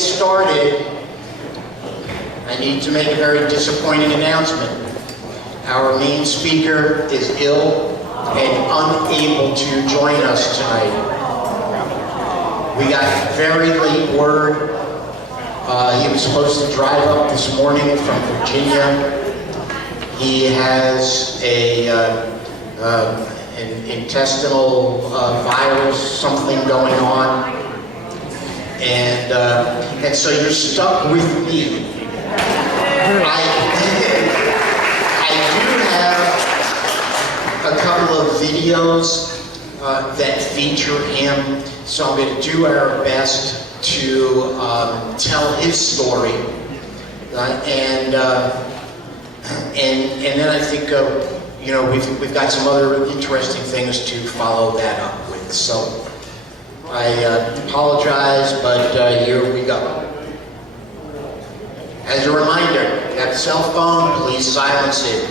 get started, I need to make a very disappointing announcement. Our main speaker is ill and unable to join us tonight. We got very late word. He was supposed to drive up this morning from Virginia. He has an intestinal virus, something going on. And so you're stuck with me. I do have a couple of videos that feature him, so I'm going to do our best to tell his story, and then I think you know, we've got some other interesting things to follow that up with. So I apologize, but here we go. As a reminder, if you have a cell phone, please silence it.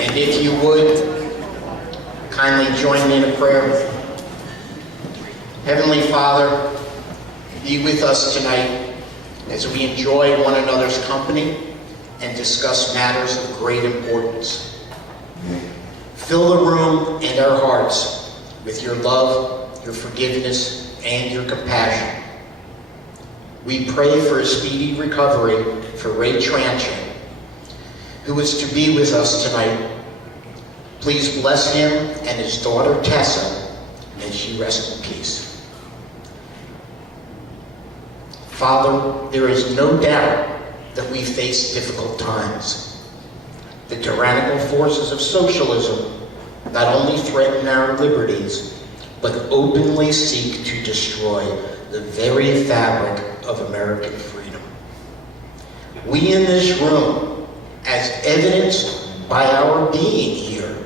And if you would, kindly join me in a prayer. Heavenly Father, be with us tonight as we enjoy one another's company and discuss matters of great importance. Fill the room and our hearts with your love, your forgiveness, and your compassion. We pray for a speedy recovery for Ray Tranchant, who is to be with us tonight. Please bless him and his daughter Tessa. May she rest in peace. Father, there is no doubt that we face difficult times. The tyrannical forces of socialism not only threaten our liberties, but openly seek to destroy the very fabric of American freedom. We in this room, as evidenced by our being here,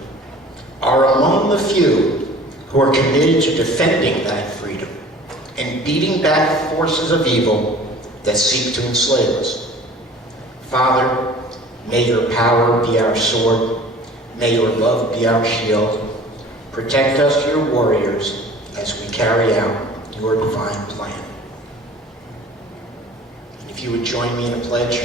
are among the few who are committed to defending that freedom and beating back the forces of evil that seek to enslave us. Father, may your power be our sword. May your love be our shield. Protect us, your warriors, as we carry out your divine plan. And if you would join me in a pledge.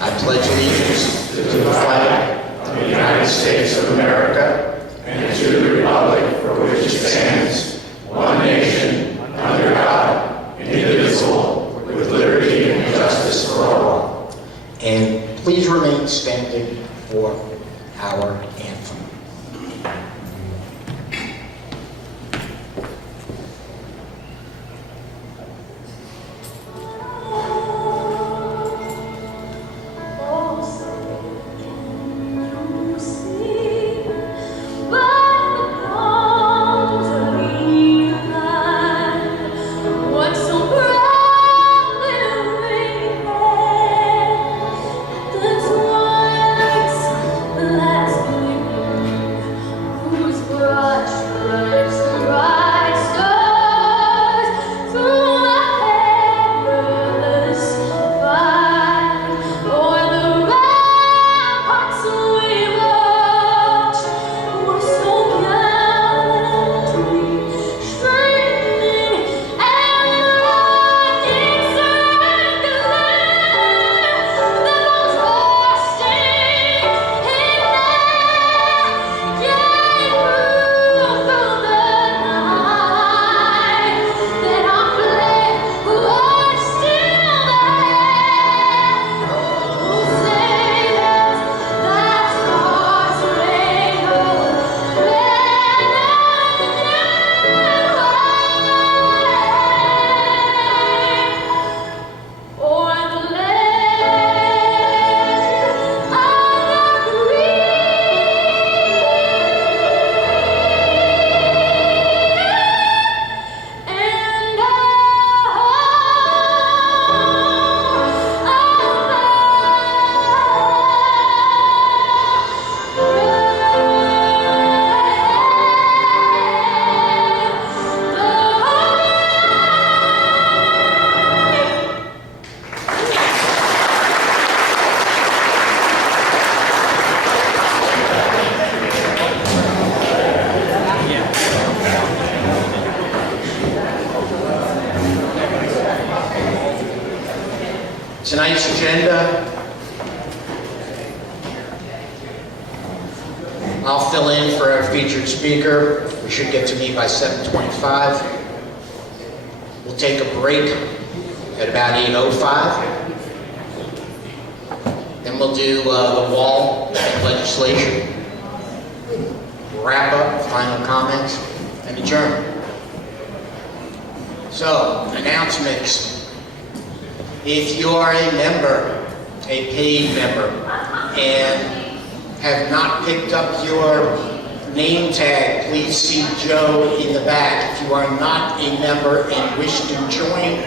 I pledge allegiance to the flag of the United States of America and to the republic for which it stands, one nation, under God, indivisible, with liberty and justice for all. And please remain standing for our anthem. By the boundary Tonight's agenda, I'll fill in for our featured speaker. We should get to me by 7:25. We'll take a break at about 8:05. Then we'll do the wall and legislation. Wrap up, final comments, and adjourn. So, announcements. If you are a member, a paid member, and have not picked up your name tag, please see Joe in the back. If you are not a member and wish to join,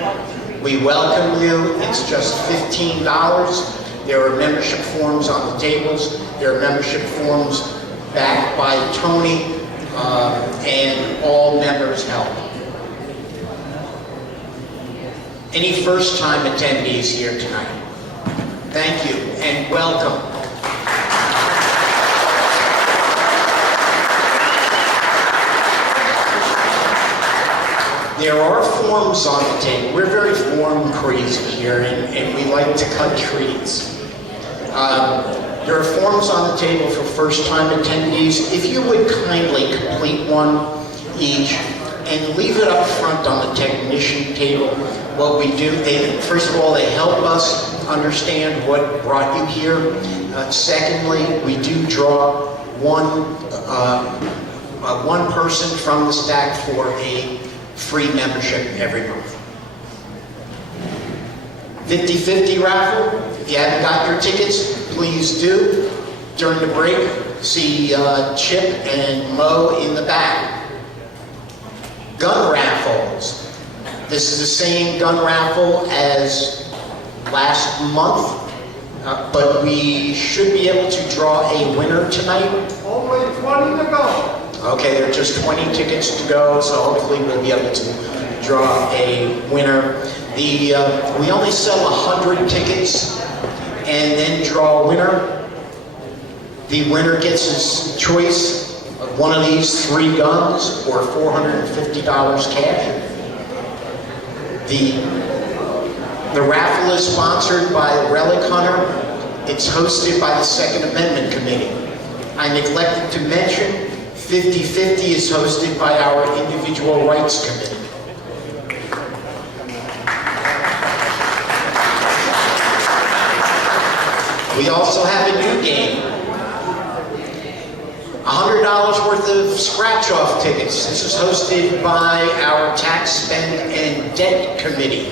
we welcome you. It's just $15. There are membership forms on the tables. There are membership forms backed by Tony, and all members help. Any first-time attendees here tonight? Thank you and welcome. There are forms on the table. We're very form crazy here, and we like to cut trees. There are forms on the table for first-time attendees. If you would kindly complete one each and leave it up front on the technician table. What we do, first of all, they help us understand what brought you here. Secondly, we do draw one person from the stack for a free membership every month. 50-50 raffle. If you haven't got your tickets, please do. During the break, see Chip and Mo in the back. Gun raffles. This is the same gun raffle as last month, but we should be able to draw a winner tonight. Only 20 to go. Okay, there are just 20 tickets to go, so hopefully we'll be able to draw a winner. We only sell 100 tickets and then draw a winner. The winner gets his choice of one of these 3 guns or $450 cash. The raffle is sponsored by Relic Hunter. It's hosted by the Second Amendment Committee. I neglected to mention 50-50 is hosted by our Individual Rights Committee. We also have a new game. $100 worth of scratch-off tickets. This is hosted by our Tax, Spend, and Debt Committee.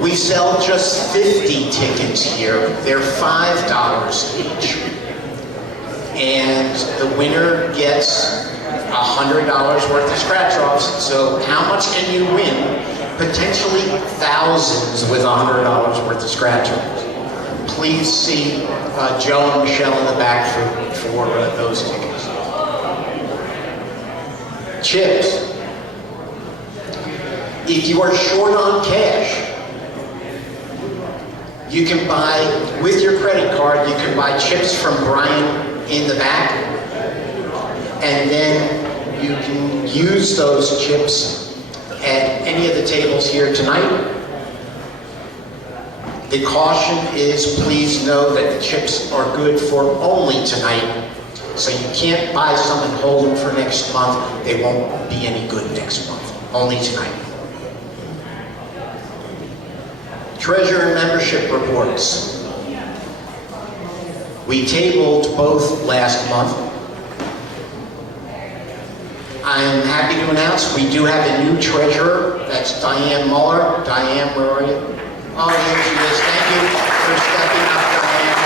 We sell just 50 tickets here. They're $5 each. And the winner gets $100 worth of scratch-offs. So how much can you win? Potentially thousands with $100 worth of scratch-offs. Please see Joe and Michelle in the back for those tickets. Chips. If you are short on cash, you can buy, with your credit card, you can buy chips from Brian in the back, and then you can use those chips at any of the tables here tonight. The caution is, please know that the chips are good for only tonight, so you can't buy some and hold them for next month. They won't be any good next month, only tonight. Treasurer membership reports. We tabled both last month. I am happy to announce we do have a new treasurer. That's Diane Muller. Diane, where are you? Oh, here she is. Thank you for stepping up, Diane.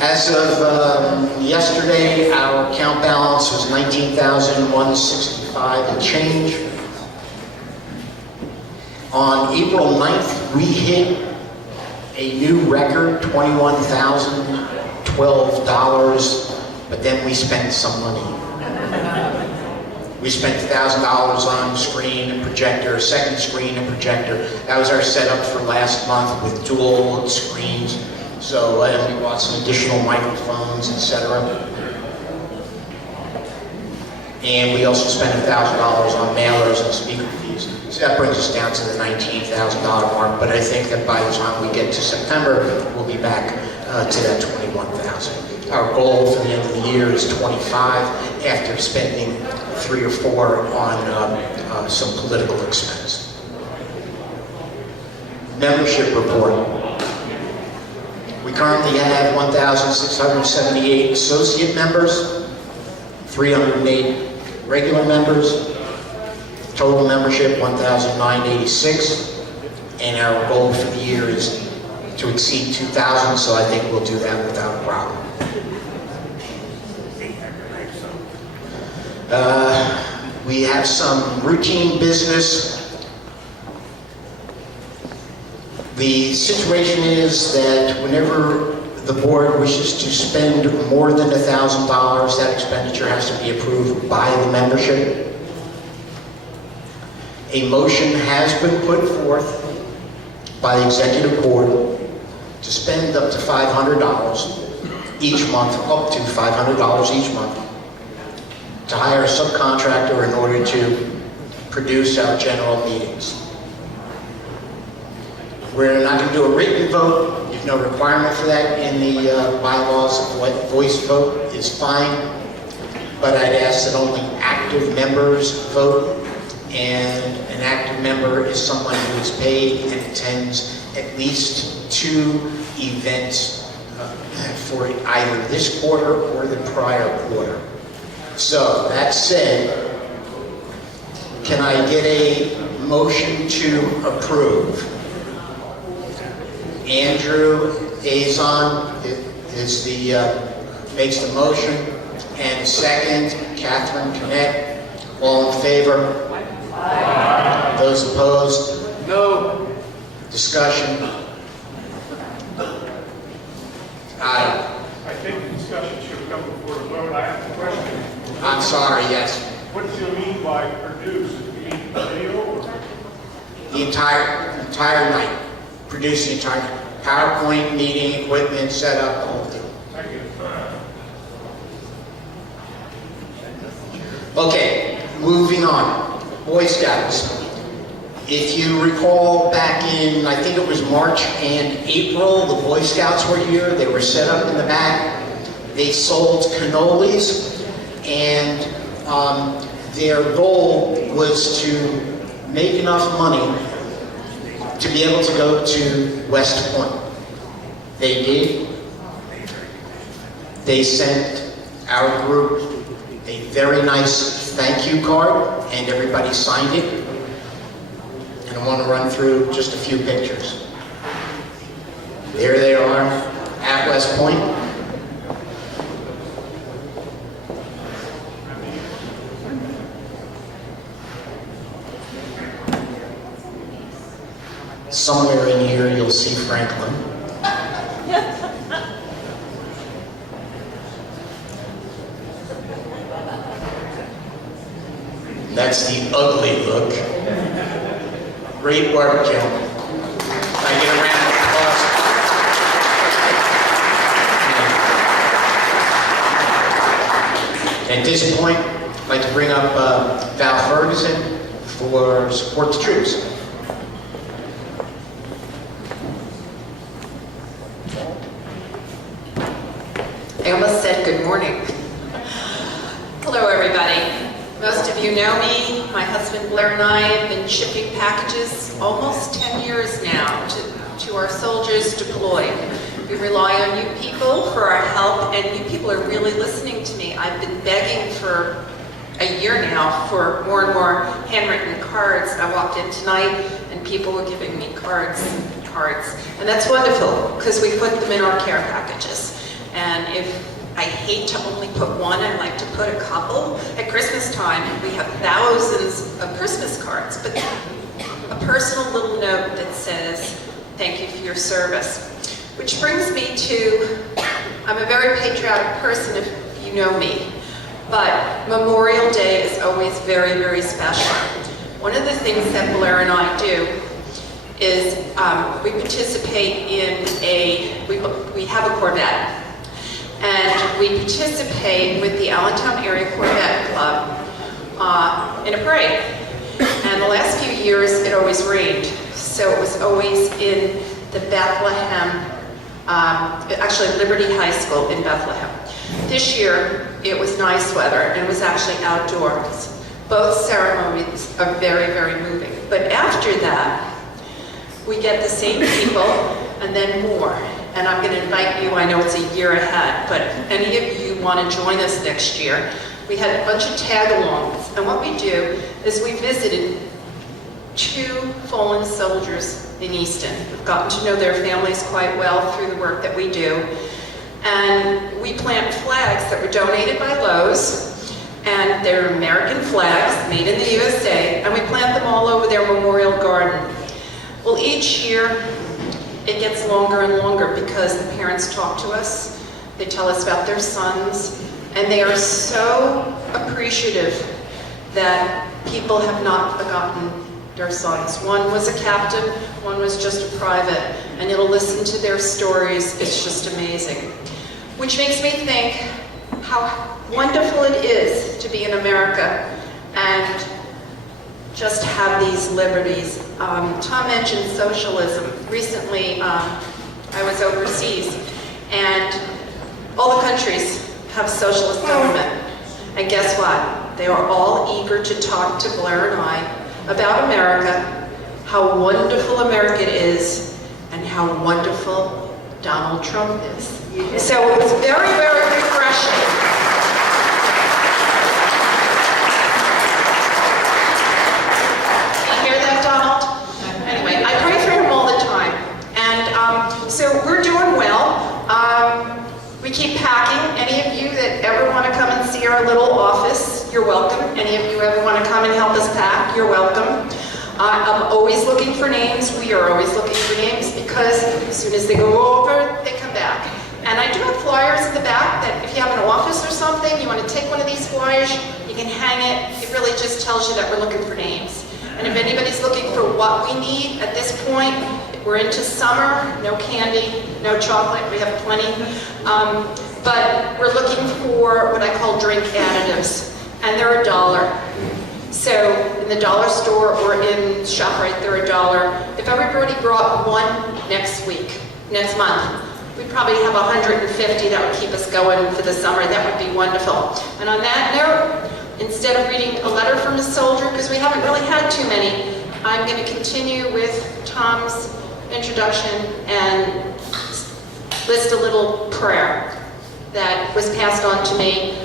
As of yesterday, our account balance was $19,165 and change. On April 9th, we hit a new record, $21,012, but then we spent some money. We spent $1,000 on screen and projector, a second screen and projector. That was our setup for last month with dual screens. So we bought some additional microphones, etc. And we also spent $1,000 on mailers and speaker fees. So that brings us down to the $19,000 mark, but I think that by the time we get to September, we'll be back to that $21,000. Our goal for the end of the year is 25 after spending 3 or 4 on some political expense. Membership report. We currently have 1,678 associate members, 308 regular members, total membership 1,986, and our goal for the year is to exceed 2,000, so I think we'll do that without a problem. We have some routine business. The situation is that whenever the board wishes to spend more than $1,000, that expenditure has to be approved by the membership. A motion has been put forth by the executive board to spend up to $500 each month, up to $500 each month, to hire a subcontractor in order to produce our general meetings. We're not going to do a written vote. There's no requirement for that in the bylaws. Voice vote is fine, but I'd ask that only active members vote, and an active member is someone who is paid and attends at least 2 events for either this quarter or the prior quarter. So, that said, can I get a motion to approve? Andrew Azon makes the motion, and second, Catherine Connett. All in favor? Aye. Those opposed? No. Discussion? Aye. I think the discussion should come before the vote. I have a question. I'm sorry, yes. What do you mean by produce? Do you mean video or? The entire night. Produce the entire PowerPoint, meeting, equipment, setup, the whole thing. Thank you. Okay, moving on. Boy Scouts. If you recall back in, I think it was March and April, the Boy Scouts were here. They were set up in the back. They sold cannolis, and their goal was to make enough money to be able to go to West Point. They did. They sent our group a very nice thank you card, and everybody signed it. And I want to run through just a few pictures. There they are at West Point. Somewhere in here you'll see Franklin. That's the ugly look. Great work, gentlemen. Can I get a round of applause? At this point, I'd like to bring up Val Ferguson for Support the Troops. I almost said good morning. Hello, everybody. Most of you know me. My husband Blair and I have been shipping packages almost 10 years now to our soldiers deployed. We rely on you people for our help, and you people are really listening to me. I've been begging for a year now for more and more handwritten cards. I walked in tonight, and people were giving me cards. And that's wonderful, because we put them in our care packages. And if I hate to only put one, I like to put a couple. At Christmas time, we have thousands of Christmas cards, but a personal little note that says, thank you for your service. Which brings me to, I'm a very patriotic person if you know me, but Memorial Day is always very, very special. One of the things that Blair and I do is we participate in we have a Corvette. And we participate with the Allentown Area Corvette Club in a parade. And the last few years, it always rained. So it was always in the Bethlehem, actually Liberty High School in Bethlehem. This year, it was nice weather, and it was actually outdoors. Both ceremonies are very, very moving. But after that, we get the same people and then more. And I'm going to invite you, I know it's a year ahead, but if any of you want to join us next year, we had a bunch of tag-alongs. And what we do is we visited 2 fallen soldiers in Easton. We've gotten to know their families quite well through the work that we do. And we plant flags that were donated by Lowe's, and they're American flags made in the USA, and we plant them all over their memorial garden. Well, each year it gets longer and longer because the parents talk to us, they tell us about their sons, and they are so appreciative that people have not forgotten their sons. One was a captain, one was just a private, and you'll listen to their stories. It's just amazing. Which makes me think how wonderful it is to be in America and just have these liberties. Tom mentioned socialism. Recently, I was overseas, and all the countries have socialist government. And guess what? They are all eager to talk to Blair and I about America, how wonderful America is, and how wonderful Donald Trump is. So it was very, very refreshing. You hear that, Donald? Anyway, I pray for him all the time. And so we're doing well. We keep packing. Any of you that ever want to come and see our little office, you're welcome. Any of you ever want to come and help us pack, you're welcome. I'm always looking for names. We are always looking for names because as soon as they go over, they come back. And I do have flyers in the back that if you have an office or something, you want to take one of these flyers, you can hang it. It really just tells you that we're looking for names. And if anybody's looking for what we need at this point, we're into summer, no candy, no chocolate, we have plenty. But we're looking for what I call drink additives, and they're $1. So in the dollar store or in ShopRite, they're $1. If everybody brought one next month, we'd probably have 150 that would keep us going for the summer. That would be wonderful. And on that note, instead of reading a letter from a soldier, because we haven't really had too many, I'm going to continue with Tom's introduction and list a little prayer that was passed on to me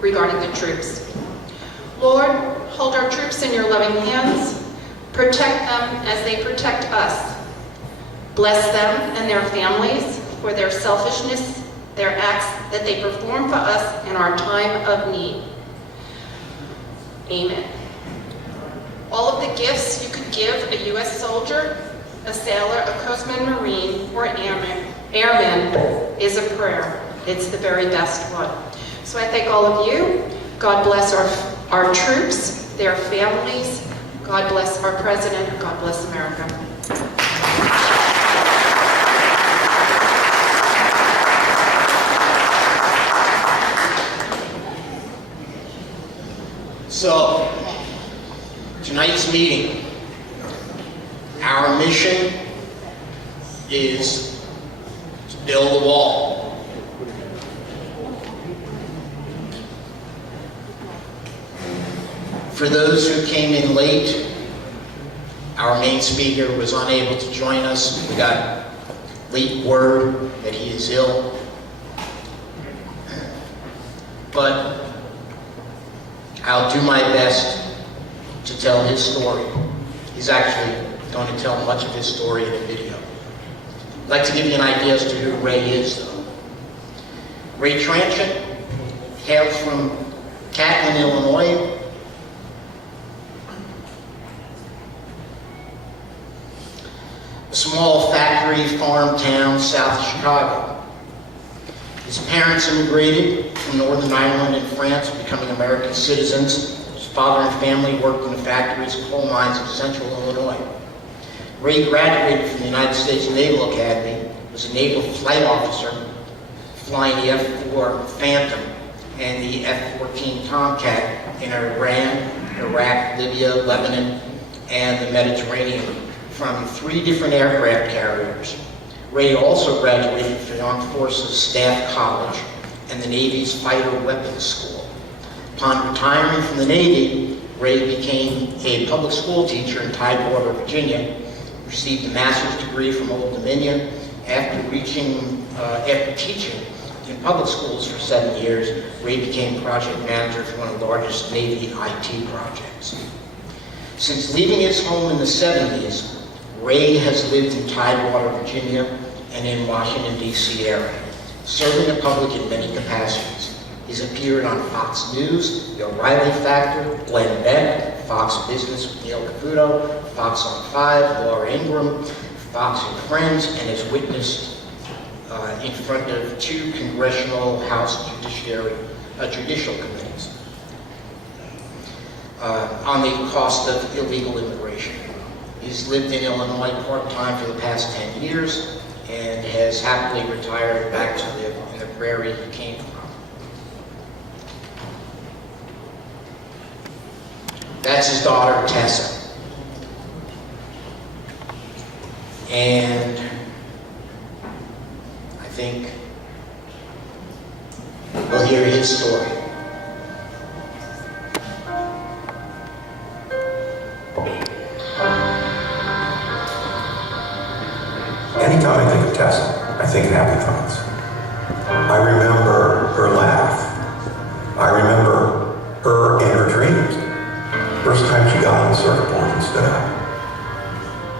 regarding the troops. Lord, hold our troops in your loving hands. Protect them as they protect us. Bless them and their families for their selfishness, their acts that they perform for us in our time of need. Amen. All of the gifts you could give a U.S. soldier, a sailor, a coastman, marine, or airman is a prayer. It's the very best one. So I thank all of you. God bless our troops, their families. God bless our president. God bless America. So, tonight's meeting, our mission is to build a wall. For those who came in late, our main speaker was unable to join us. We got late word that he is ill. But I'll do my best to tell his story. He's actually going to tell much of his story in a video. I'd like to give you an idea as to who Ray is, though. Ray Tranchant hails from Catlin, Illinois. A small factory farm town south of Chicago. His parents immigrated from Northern Ireland and France, becoming American citizens. His father and family worked in the factories and coal mines of central Illinois. Ray graduated from the United States Naval Academy, was a naval flight officer, flying the F-4 Phantom and the F-14 Tomcat in Iran Iraq, Libya, Lebanon, and the Mediterranean from 3 different aircraft carriers. Ray also graduated from the Armed Forces Staff College and the Navy's Fighter Weapons School. Upon retiring from the Navy, Ray became a public school teacher in Tidewater, Virginia, received a master's degree from Old Dominion. After teaching in public schools for 7 years, Ray became project manager for one of the largest Navy IT projects. Since leaving his home in the 70s, Ray has lived in Tidewater, Virginia, and in Washington, D.C. area, serving the public in many capacities. He's appeared on Fox News, The O'Reilly Factor, Glenn Beck, Fox Business with Neil Cavuto, Fox on 5, Laura Ingraham, Fox and Friends, and has witnessed in front of 2 congressional House judicial committees on the cost of illegal immigration. He's lived in Illinois part-time for the past 10 years and has happily retired back to live in the prairie he came from. That's his daughter, Tessa. And I think we'll hear his story. Anytime I think of Tessa, I think of happy thoughts. I remember her laugh. I remember her in her dreams. First time she got on the surfboard and stood up.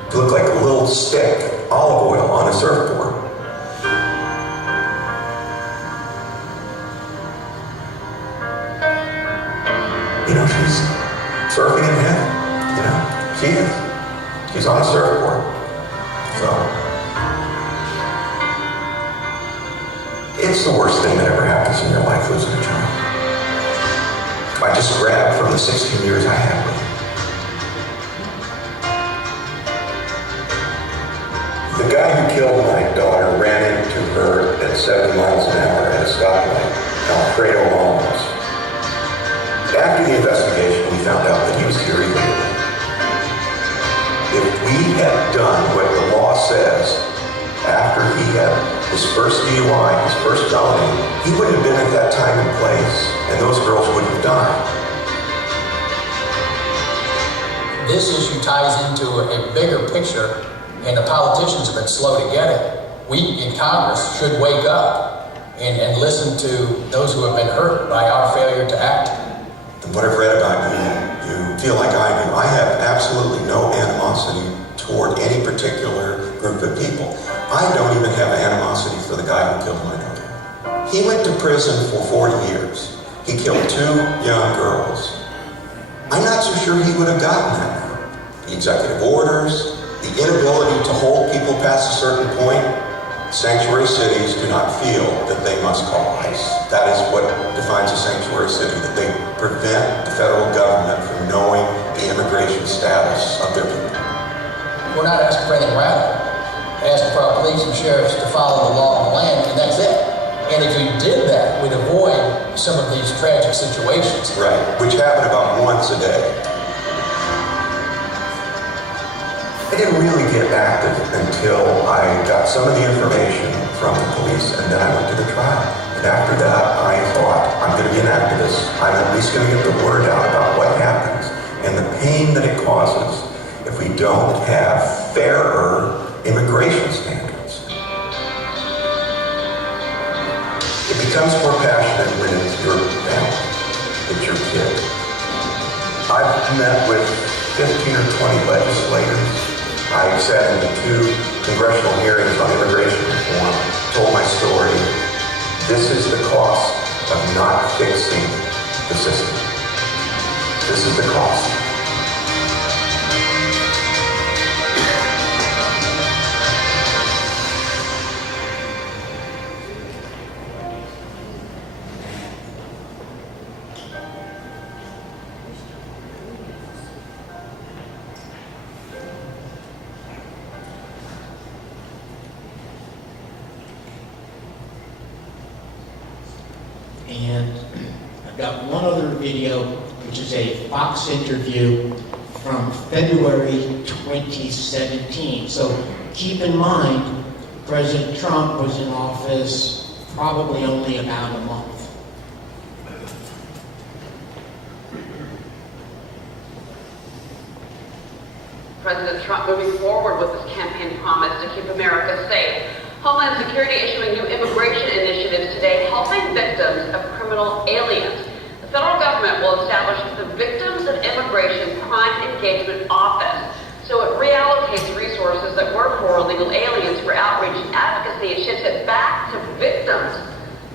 It looked like a little stick, olive oil on a surfboard. You know, she's surfing in heaven. You know, she is. She's on a surfboard. So, it's the worst thing that ever happens in your life, losing a child. I just grabbed from the 16 years I had with her. The guy who killed my daughter ran into her at 70 miles an hour at a stoplight, Alfredo Ramos. After the investigation, we found out that he was here illegally. If we had done what the law says, after he had his first DUI, his first felony, he would have been at that time and place, and those girls would have died. This issue ties into a bigger picture, and the politicians have been slow to get it. We in Congress should wake up and listen to those who have been hurt by our failure to act. And what I've read about you feel like I do. I have absolutely no animosity toward any particular group of people. I don't even have animosity for the guy who killed my daughter. He went to prison for 40 years. He killed 2 young girls. I'm not so sure he would have gotten that now. The executive orders, the inability to hold people past a certain point. Sanctuary cities do not feel that they must call ICE. That is what defines a sanctuary city, that they prevent the federal government from knowing the immigration status of their people. We're not asking for anything radical. We're asking for our police and sheriffs to follow the law on the land, and that's it. And if we did that, we'd avoid some of these tragic situations. Right, which happen about once a day. I didn't really get active until I got some of the information from the police, and then I went to the trial. And after that, I thought, I'm going to be an activist. I'm at least going to get the word out about what happens and the pain that it causes if we don't have fairer immigration standards. It becomes more passionate when it's your family, it's your kid. I've met with 15 or 20 legislators. I sat in 2 congressional hearings on immigration reform, told my story. This is the cost of not fixing the system. This is the cost. And I've got one other video which is a Fox interview from February 2017. So keep in mind, President Trump was in office probably only about a month. President Trump moving forward with his campaign promise to keep America safe. Homeland Security issuing new immigration initiatives today, helping victims of criminal aliens. The federal government will establish the Victims of Immigration Crime Engagement Office. So it reallocates resources that were for illegal aliens for outreach and advocacy. It shifts it back to victims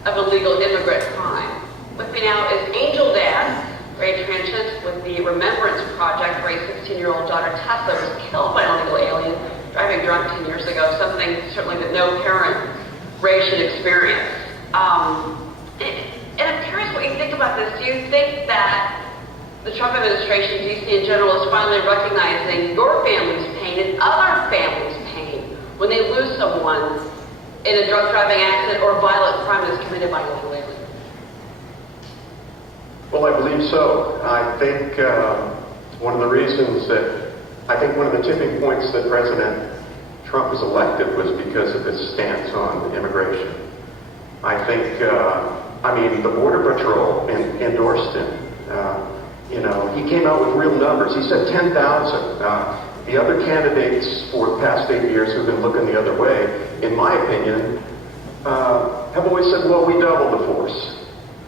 of illegal immigrant crime. With me now is Angel Dad, Ray Tranchant, with the Remembrance Project. Ray's 16-year-old daughter Tessa was killed by an illegal alien driving drunk 10 years ago, something certainly that no parent Ray should experience. And I'm curious what you think about this. Do you think that the Trump administration, DC in general, is finally recognizing your family's pain and other families' pain when they lose someone in a drunk driving accident or violent crime that's committed by an illegal alien? Well, I believe so. I think one of the tipping points that President Trump was elected was because of his stance on immigration. I think, the Border Patrol endorsed him. He came out with real numbers. He said 10,000. The other candidates for the past 8 years who've been looking the other way, in my opinion, have always said, well, we doubled the force.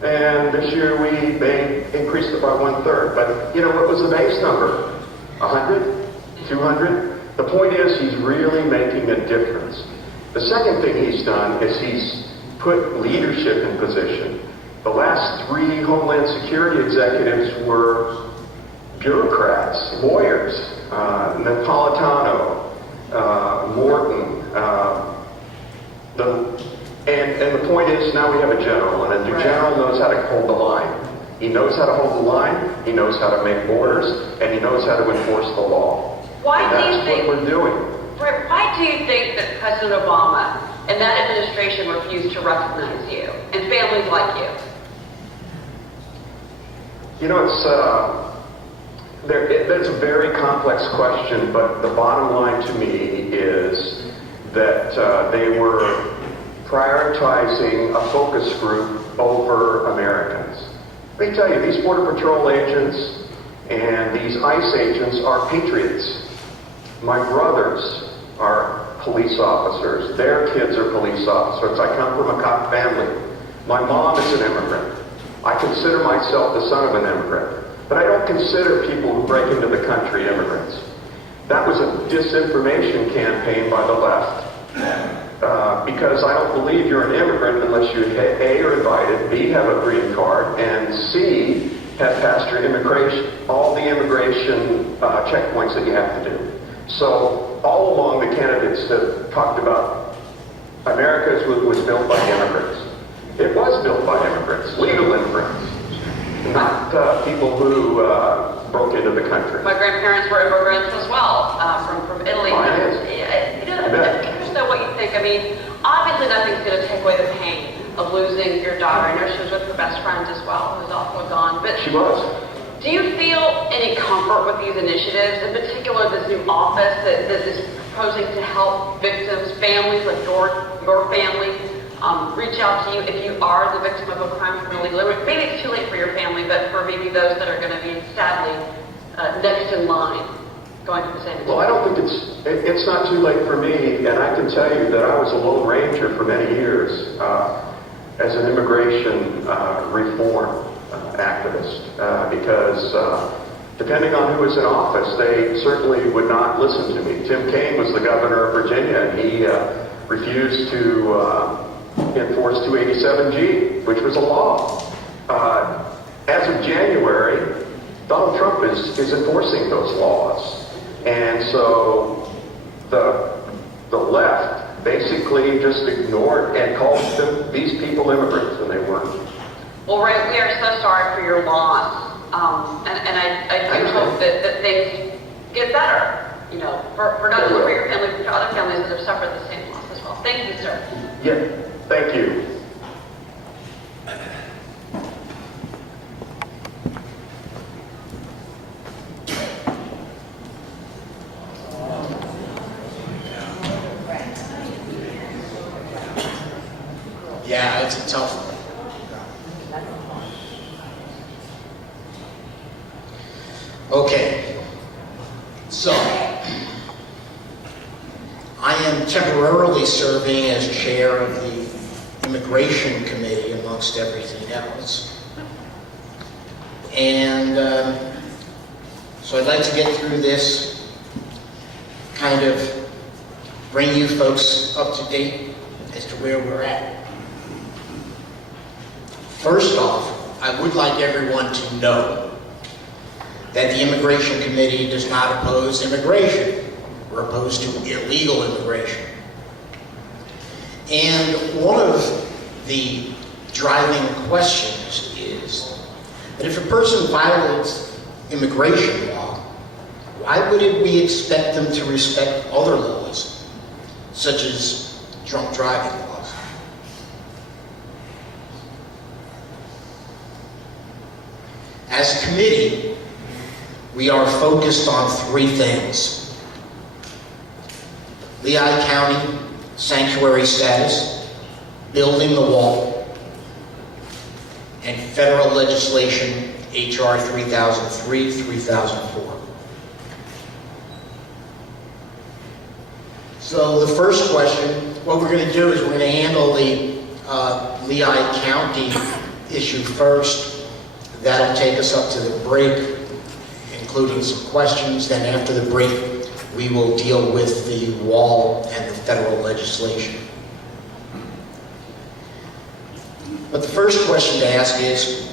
And this year we may increase it by 1/3. But, what was the base number? 100? 200? The point is he's really making a difference. The second thing he's done is he's put leadership in position. The last 3 Homeland Security executives were bureaucrats, lawyers, Napolitano, Morton. And the point is now we have a general, and the general knows how to hold the line. He knows how to hold the line, he knows how to make borders, and he knows how to enforce the law. Why And do you that's think, what we're doing. Why do you think that President Obama and that administration refused to recognize you and families like you? That's a very complex question, but the bottom line to me is that they were prioritizing a focus group over Americans. Let me tell you, these Border Patrol agents and these ICE agents are patriots. My brothers are police officers. Their kids are police officers. I come from a cop family. My mom is an immigrant. I consider myself the son of an immigrant. But I don't consider people who break into the country immigrants. That was a disinformation campaign by the left. Because I don't believe you're an immigrant unless you A, are invited, B, have a green card, and C, have passed your all the immigration checkpoints that you have to do. So all along the candidates that talked about America was built by immigrants. It was built by immigrants, legal immigrants, not people who broke into the country. My grandparents were immigrants as well, from Italy. Mine is. I'm curious to know what you think. Obviously nothing's going to take away the pain of losing your daughter. I know she was with her best friend as well, who's also gone. But She was. do you feel any comfort with these initiatives, in particular this new office that is proposing to help victims, families like your family, reach out to you if you are the victim of a crime from illegal immigrant? Maybe it's too late for your family, but for maybe those that are going to be sadly next in line going through the same. Well, I don't think it's not too late for me, and I can tell you that I was a lone ranger for many years as an immigration reform activist, because depending on who was in office, they certainly would not listen to me. Tim Kaine was the governor of Virginia, and he refused to enforce 287G, which was a law. As of January, Donald Trump is enforcing those laws. And so the left basically just ignored and called these people immigrants, and they weren't. Well, Ray, we are so sorry for your loss. And I do hope that things get better, for not just for your family, but for other families that have suffered the same loss as well. Thank you, sir. Yeah, thank you. That's a tough one. Okay, so I am temporarily serving as chair of the Immigration Committee amongst everything else. And so I'd like to get through this, kind of bring you folks up to date as to where we're at. First off, I would like everyone to know that the Immigration Committee does not oppose immigration. We're opposed to illegal immigration. And one of the driving questions is that if a person violates immigration law, why wouldn't we expect them to respect other laws, such as drunk driving laws? As a committee, we are focused on three things: Lehigh County sanctuary status, building the wall, and federal legislation, H.R. 3003, 3004. So the first question, what we're going to do is we're going to handle the Lehigh County issue first. That'll take us up to the break, including some questions. Then after the break, we will deal with the wall and the federal legislation. But the first question to ask is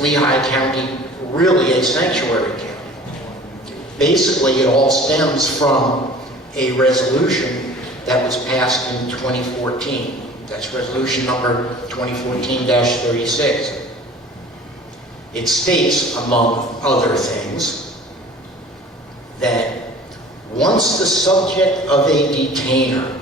Lehigh County really a sanctuary county? Basically, it all stems from a resolution that was passed in 2014. That's resolution number 2014-36. It states, among other things, that once the subject of a detainer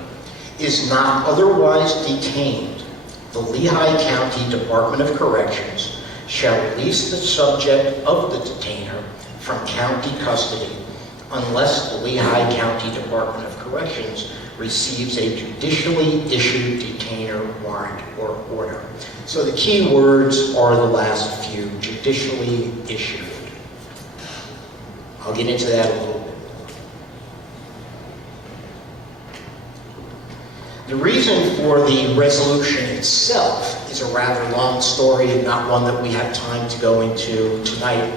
is not otherwise detained, the Lehigh County Department of Corrections shall release the subject of the detainer from county custody unless the Lehigh County Department of Corrections receives a judicially issued detainer warrant or order. So the key words are the last few, judicially issued. I'll get into that a little bit. The reason for the resolution itself is a rather long story and not one that we have time to go into tonight,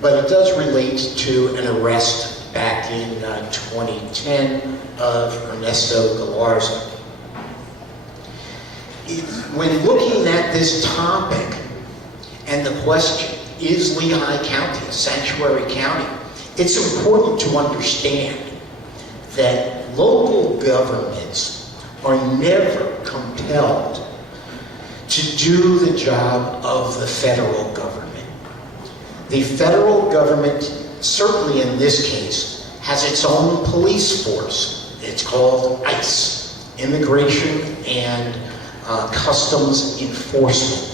but it does relate to an arrest back in 2010 of Ernesto Galarza. When looking at this topic and the question, is Lehigh County a sanctuary county? It's important to understand that local governments are never compelled to do the job of the federal government. The federal government, certainly in this case, has its own police force. It's called ICE, Immigration and Customs Enforcement.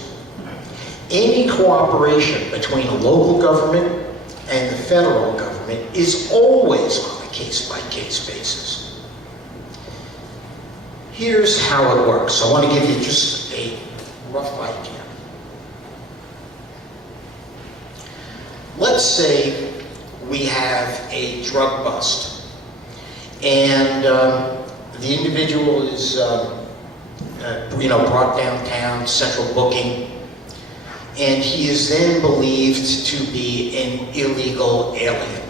Any cooperation between a local government and the federal government is always on a case-by-case basis. Here's how it works. I want to give you just a rough idea. Let's say we have a drug bust, and the individual is, brought downtown, central booking, and he is then believed to be an illegal alien.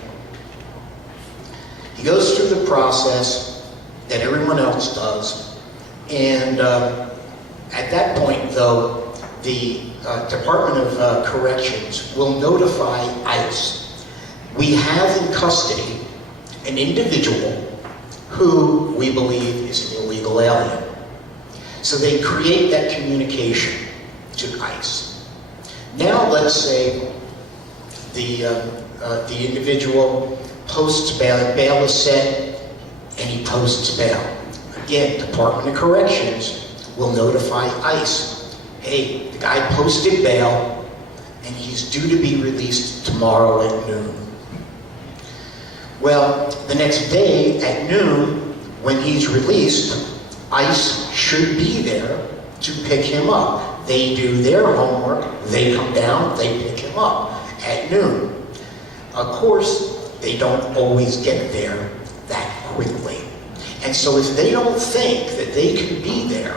He goes through the process that everyone else does, and at that point, though, the Department of Corrections will notify ICE. We have in custody an individual who we believe is an illegal alien. So they create that communication to ICE. Now let's say the individual posts bail. Bail is set, and he posts bail. Again, Department of Corrections will notify ICE. Hey, the guy posted bail, and he's due to be released tomorrow at noon. Well, the next day at noon, when he's released, ICE should be there to pick him up. They do their homework, they come down, they pick him up at noon. Of course, they don't always get there that quickly. And so if they don't think that they can be there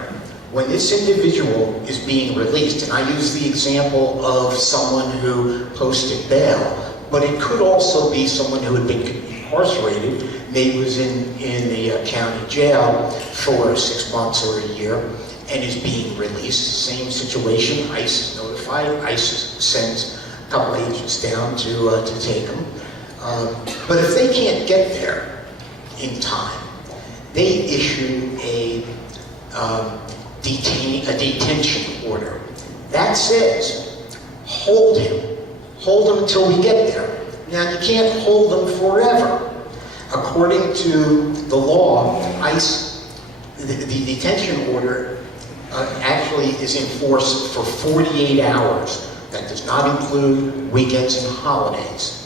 when this individual is being released, and I use the example of someone who posted bail, but it could also be someone who had been incarcerated, maybe was in the county jail for 6 months or a year, and is being released. Same situation, ICE is notified, ICE sends a couple agents down to take them. But if they can't get there in time, they issue a detention order. That says, hold him until we get there. Now, you can't hold them forever. According to the law, ICE, the detention order actually is in force for 48 hours. That does not include weekends and holidays.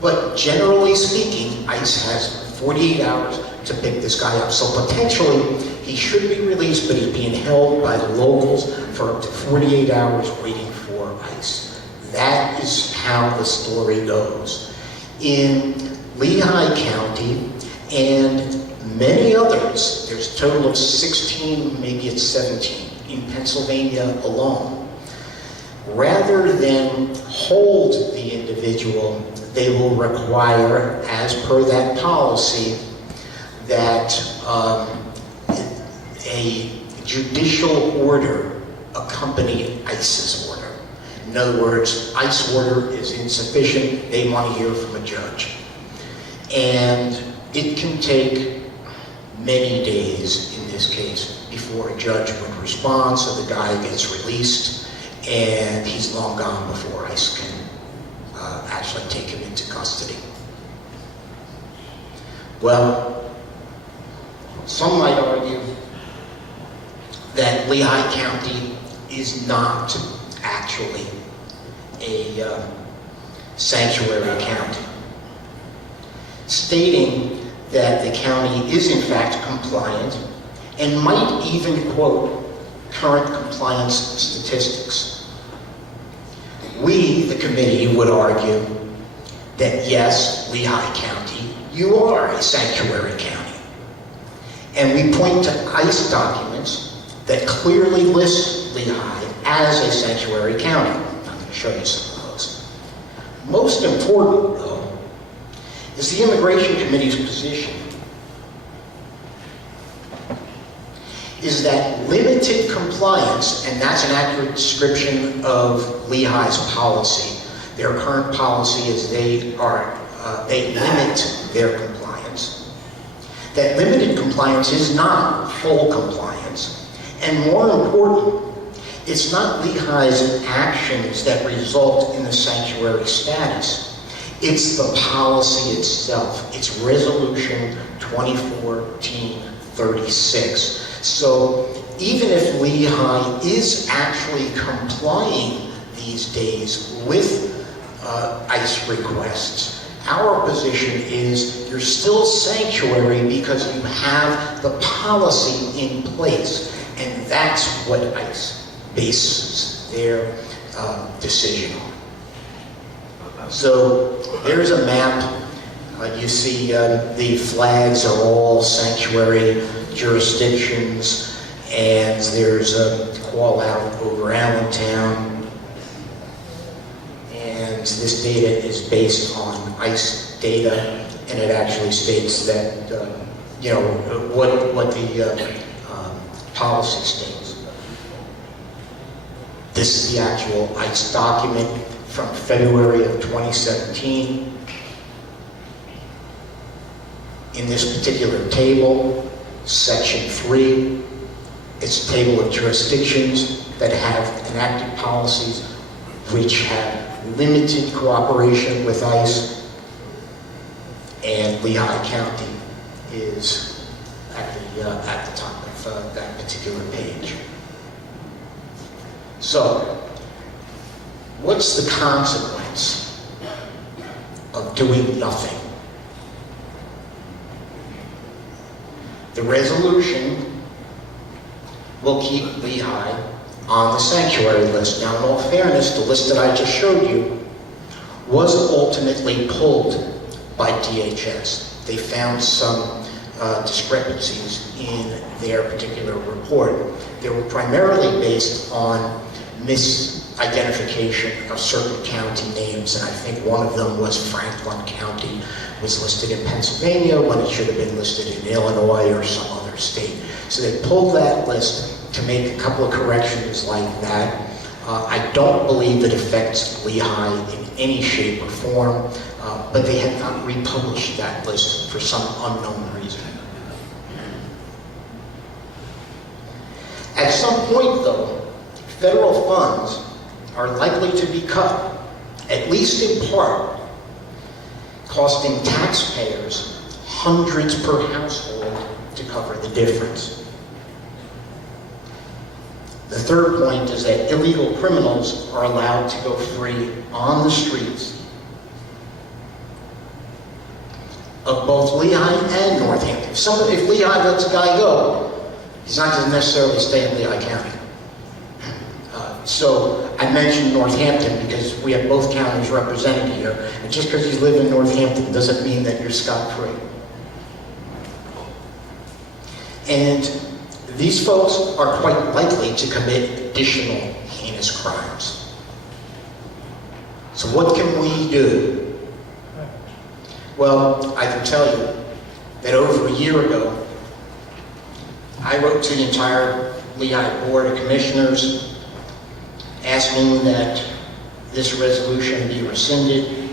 But generally speaking, ICE has 48 hours to pick this guy up. So potentially, he should be released, but he's being held by the locals for up to 48 hours waiting for ICE. That is how the story goes. In Lehigh County and many others, there's a total of 16, maybe it's 17, in Pennsylvania alone. Rather than hold the individual, they will require, as per that policy, that a judicial order accompany ICE's order. In other words, ICE order is insufficient, they want to hear from a judge. And it can take many days in this case before a judge would respond, so the guy gets released and he's long gone before ICE can actually take him into custody. Well, some might argue that Lehigh County is not actually a sanctuary county, stating that the county is in fact compliant and might even quote current compliance statistics. We, the committee, would argue that yes, Lehigh County, you are a sanctuary county. And we point to ICE documents that clearly list Lehigh as a sanctuary county. I'm going to show you some of those. Most important, though, is the Immigration Committee's position is that limited compliance, and that's an accurate description of Lehigh's policy. Their current policy is they limit their compliance. That limited compliance is not full compliance. And more important, it's not Lehigh's actions that result in the sanctuary status. It's the policy itself. It's Resolution 2014-36. So even if Lehigh is actually complying these days with ICE requests, our position is you're still sanctuary because you have the policy in place, and that's what ICE bases their decision on. So there's a map. You see the flags are all sanctuary jurisdictions, and there's a call out over Allentown. And this data is based on ICE data, and it actually states that, what the policy states. This is the actual ICE document from February of 2017. In this particular table, Section 3, it's a table of jurisdictions that have enacted policies which have limited cooperation with ICE, and Lehigh County is at the top of that particular page. So, what's the consequence of doing nothing? The resolution will keep Lehigh on the sanctuary list. Now, in all fairness, the list that I just showed you was ultimately pulled by DHS. They found some discrepancies in their particular report. They were primarily based on misidentification of certain county names, and I think one of them was Franklin County was listed in Pennsylvania when it should have been listed in Illinois or some other state. So they pulled that list to make a couple of corrections like that. I don't believe it affects Lehigh in any shape or form, but they have not republished that list for some unknown reason. At some point, though, federal funds are likely to be cut, at least in part, costing taxpayers hundreds per household to cover the difference. The third point is that illegal criminals are allowed to go free on the streets of both Lehigh and Northampton. If Lehigh lets a guy go, he's not going to necessarily stay in Lehigh County. So I mentioned Northampton because we have both counties represented here. And just because you live in Northampton doesn't mean that you're scot-free. And these folks are quite likely to commit additional heinous crimes. So what can we do? Well, I can tell you that over a year ago, I wrote to the entire Lehigh Board of Commissioners asking that this resolution be rescinded.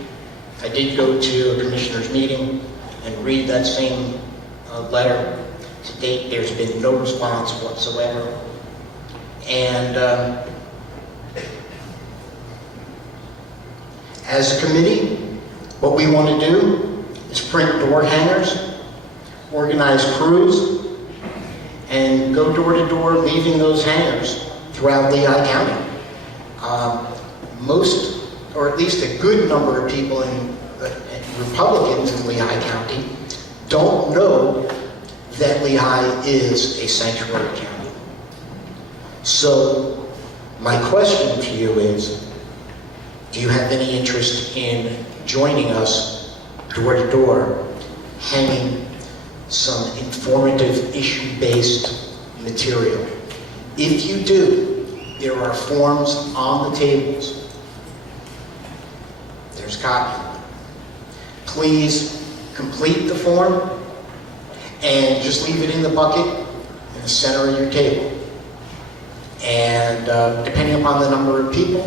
I did go to a commissioners meeting and read that same letter. To date, there's been no response whatsoever. And as a committee, what we want to do is print door hangers, organize crews, and go door to door leaving those hangers throughout Lehigh County. Most, or at least a good number of people in Republicans in Lehigh County don't know that Lehigh is a sanctuary county. So my question to you is, do you have any interest in joining us door to door, hanging some informative issue-based material? If you do, there are forms on the tables. There's a copy. Please complete the form and just leave it in the bucket in the center of your table. And depending upon the number of people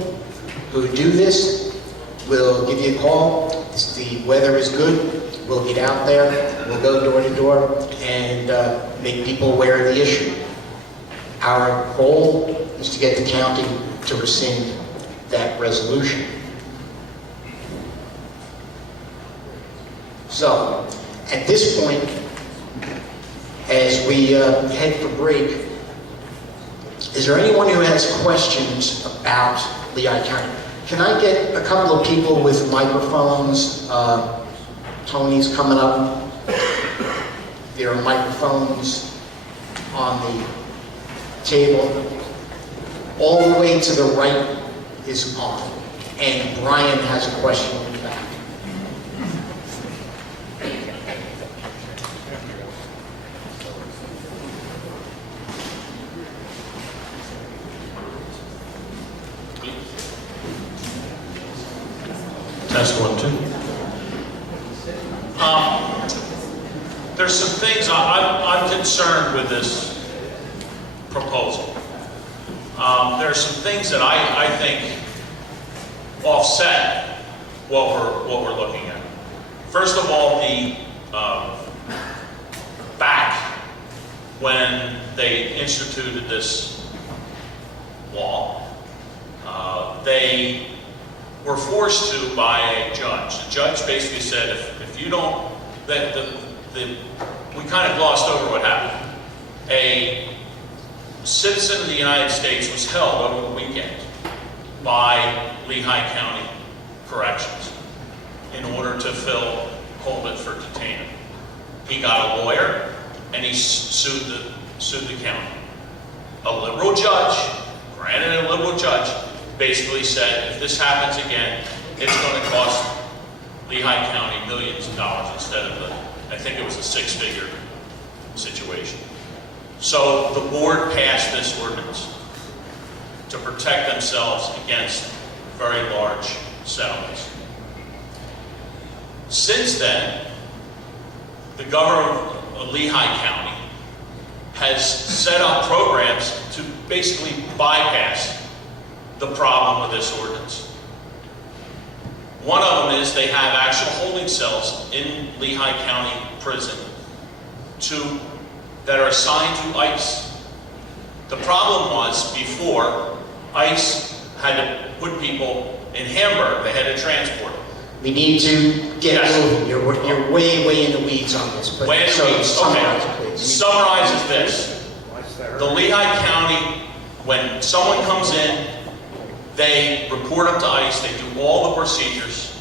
who do this, we'll give you a call. If the weather is good, we'll get out there, we'll go door to door and make people aware of the issue. Our goal is to get the county to rescind that resolution. So, at this point, as we head for break, is there anyone who has questions about Lehigh County? Can I get a couple of people with microphones? Tony's coming up. There are microphones on the table. All the way to the right is on. And Brian has a question in the back. Test 1, 2. There's some things I'm concerned with this proposal. There's some things that I think offset what we're looking at. First of all, the back when they instituted this law, they were forced to by a judge. The judge basically said, if you don't, we kind of glossed over what happened. A citizen of the United States was held over the weekend by Lehigh County Corrections in order to hold it for detainment. He got a lawyer and he sued the county. A liberal judge, granted, a liberal judge basically said, if this happens again, it's going to cost Lehigh County millions of dollars instead of I think it was a six-figure situation. So the board passed this ordinance to protect themselves against very large settlements. Since then, the governor of Lehigh County has set up programs to basically bypass the problem with this ordinance. One of them is they have actual holding cells in Lehigh County Prison that are assigned to ICE. The problem was before, ICE had to put people in Hamburg, they had to transport them. We need to get Yes. moving. You're way in the weeds on this, but Way in the so weeds. summarize, Okay. please. Summarizes this. The Lehigh County, when someone comes in, they report them to ICE, they do all the procedures.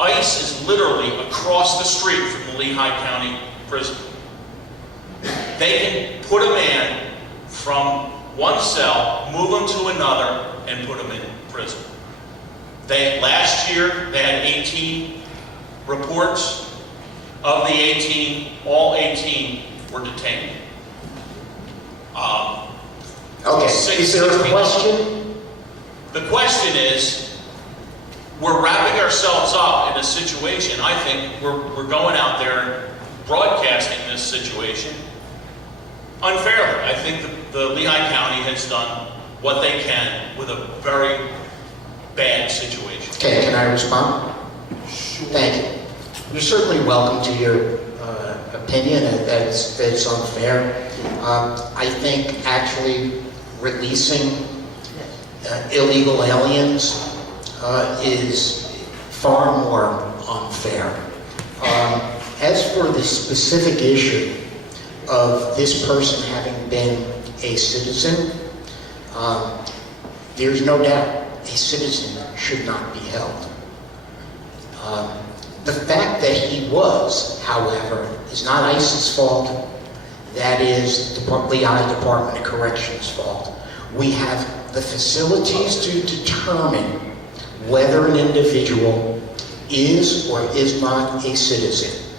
ICE is literally across the street from the Lehigh County Prison. They can put a man from one cell, move him to another, and put him in prison. Last year, they had 18 reports. Of the 18, all 18 were detained. Okay, is there a 16 question? The question is, we're wrapping ourselves up in a situation. I think we're going out there and broadcasting this situation unfairly. I think the Lehigh County has done what they can with a very bad situation. Okay, can I respond? Thank you. You're certainly welcome to your opinion that's unfair. I think actually releasing illegal aliens is far more unfair. As for the specific issue of this person having been a citizen, there's no doubt a citizen should not be held. The fact that he was, however, is not ICE's fault. That is the Lehigh Department of Corrections' fault. We have the facilities to determine whether an individual is or is not a citizen.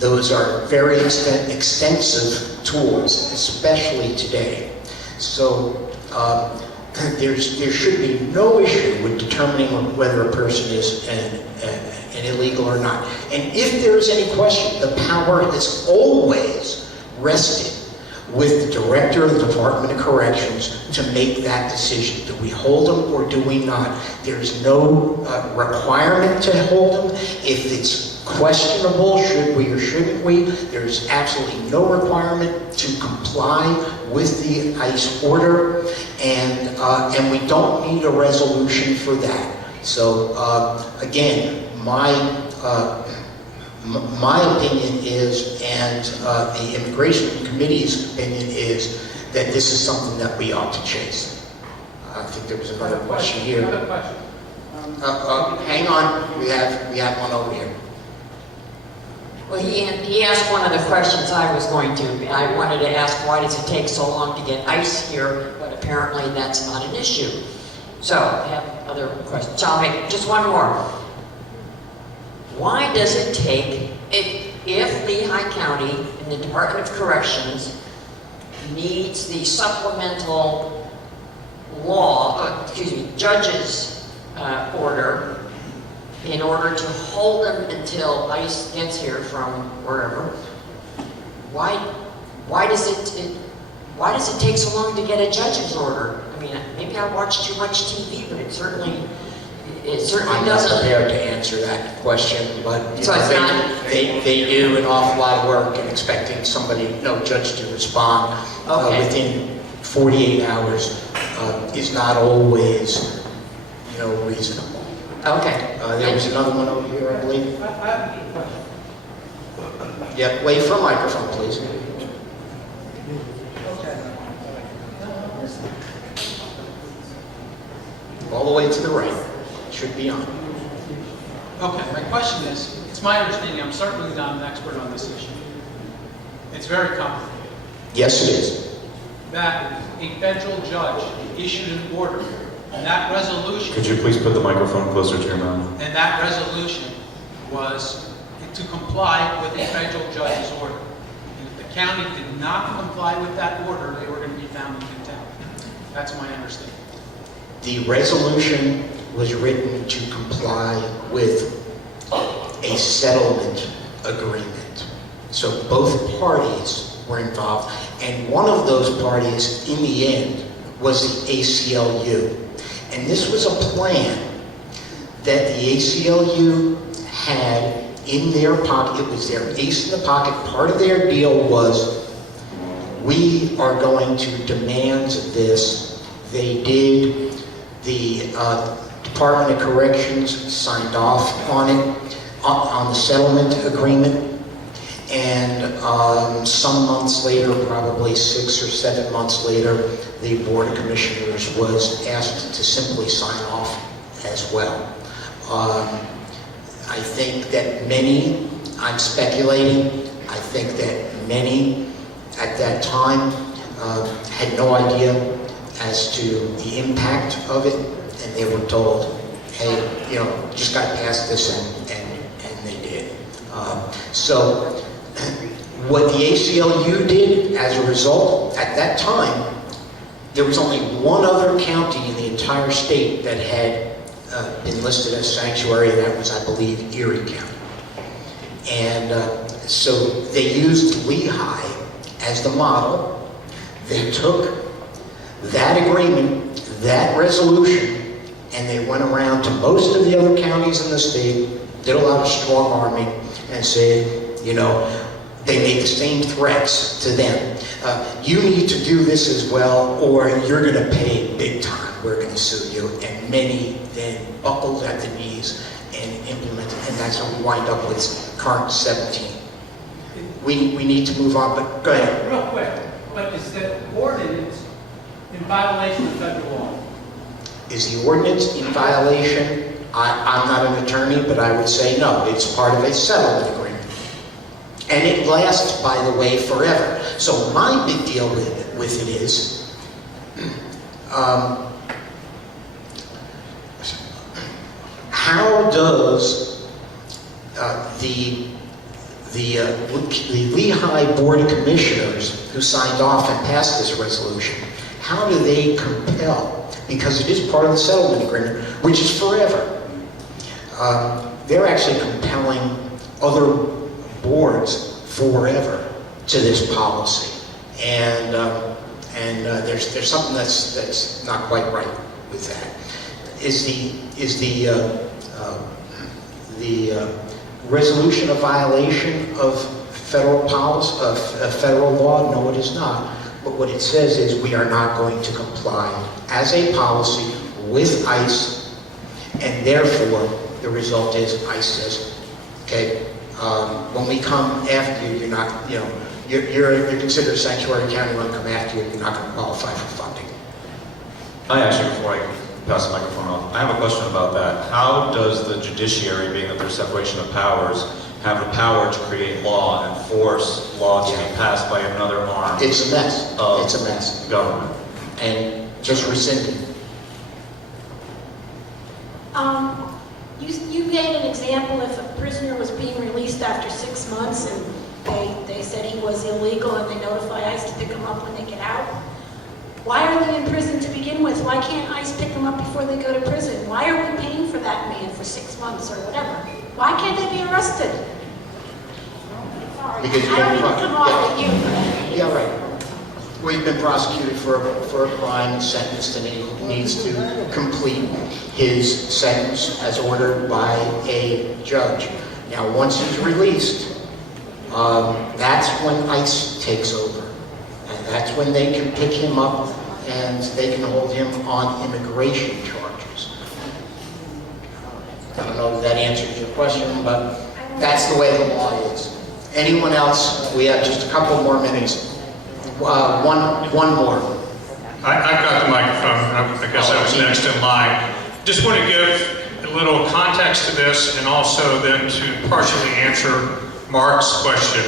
Those are very extensive tools, especially today. So there should be no issue with determining whether a person is an illegal or not. And if there is any question, the power has always rested with the director of the Department of Corrections to make that decision. Do we hold them or do we not? There's no requirement to hold them. If it's questionable, should we or shouldn't we, there's absolutely no requirement to comply with the ICE order, and we don't need a resolution for that. So again, my opinion is, and the Immigration Committee's opinion is, that this is something that we ought to chase. I think there was another question here. Another question. Hang on, we have one over here. Well, he asked one of the questions I was going to. I wanted to ask, why does it take so long to get ICE here? But apparently that's not an issue. So I have other questions. So I'll make just one more. Why does it take, if Lehigh County and the Department of Corrections needs the supplemental judge's order in order to hold them until ICE gets here from wherever, why does it take so long to get a judge's order? I mean, maybe I watch too much TV, but it certainly I'm not doesn't. prepared to answer that question, but So it's not- they do an awful lot of work, and expecting judge to respond Okay. within 48 hours is not always, reasonable. Okay. There was another one over here, I believe. I have a question. Yep, wait for a microphone, please. All the way to the right. Should be on. Okay, my question is, it's my understanding, I'm certainly not an expert on this issue. It's very complicated. Yes, it is. that a federal judge issued an order, and that resolution, Could you please put the microphone closer to your mouth? and that resolution was to comply with a federal judge's order. And if the county did not comply with that order, they were going to be found in contempt. That's my understanding. The resolution was written to comply with a settlement agreement. So both parties were involved, and one of those parties in the end was the ACLU. And this was a plan that the ACLU had in their pocket. It was their ace in the pocket. Part of their deal was, we are going to demand this. They did. The Department of Corrections signed off on it, on the settlement agreement. And some months later, probably 6 or 7 months later, the Board of Commissioners was asked to simply sign off as well. I think that many, I'm speculating, I think that many at that time had no idea as to the impact of it, and they were told, hey, you know, just got to pass this, and they did. So what the ACLU did as a result, at that time, there was only one other county in the entire state that had been listed as sanctuary, and that was, I believe, Erie County. And so they used Lehigh as the model. They took that agreement, that resolution, and they went around to most of the other counties in the state, did a lot of strong arming, and said, you know, they made the same threats to them. You need to do this as well, or you're going to pay big time. We're going to sue you. And many then buckled at the knees and implemented, and that's how we wind up with current 17. We need to move on, but go ahead. Real quick, but is the ordinance in violation of federal law? Is the ordinance in violation? I'm not an attorney, but I would say no. It's part of a settlement agreement. And it lasts, by the way, forever. So my big deal with it is, how does the Lehigh Board of Commissioners, who signed off and passed this resolution, how do they compel, because it is part of the settlement agreement, which is forever, they're actually compelling other boards forever to this policy, and there's something that's not quite right with that. Is the resolution a violation of federal policy, of federal law? No, it is not. But what it says is we are not going to comply as a policy with ICE, and therefore the result is ICE says, okay, when we come after you, you're not, you know, you're considered a sanctuary county. When we come after you, you're not going to qualify for funding. Before I pass the microphone off, I have a question about that. How does the judiciary, being that there's separation of powers, have the power to create law and force law to be passed by another arm? It's a mess. It's a mess. Government. And just rescinded. You gave an example if a prisoner was being released after 6 months and they said he was illegal and they notify ICE to pick him up when they get out. Why are they in prison to begin with? Why can't ICE pick them up before they go to prison? Why are we paying for that man for 6 months or whatever? Why can't they be arrested? Sorry, Because I don't even come off at you. Yeah, right. We've been prosecuted for a crime and sentenced, and he needs to complete his sentence as ordered by a judge. Now, once he's released, that's when ICE takes over. And that's when they can pick him up and they can hold him on immigration charges. I don't know if that answers your question, but that's the way the law is. Anyone else? We have just a couple more minutes. One more. I've got the microphone. I guess I was next in line. Just want to give a little context to this and also then to partially answer Mark's question.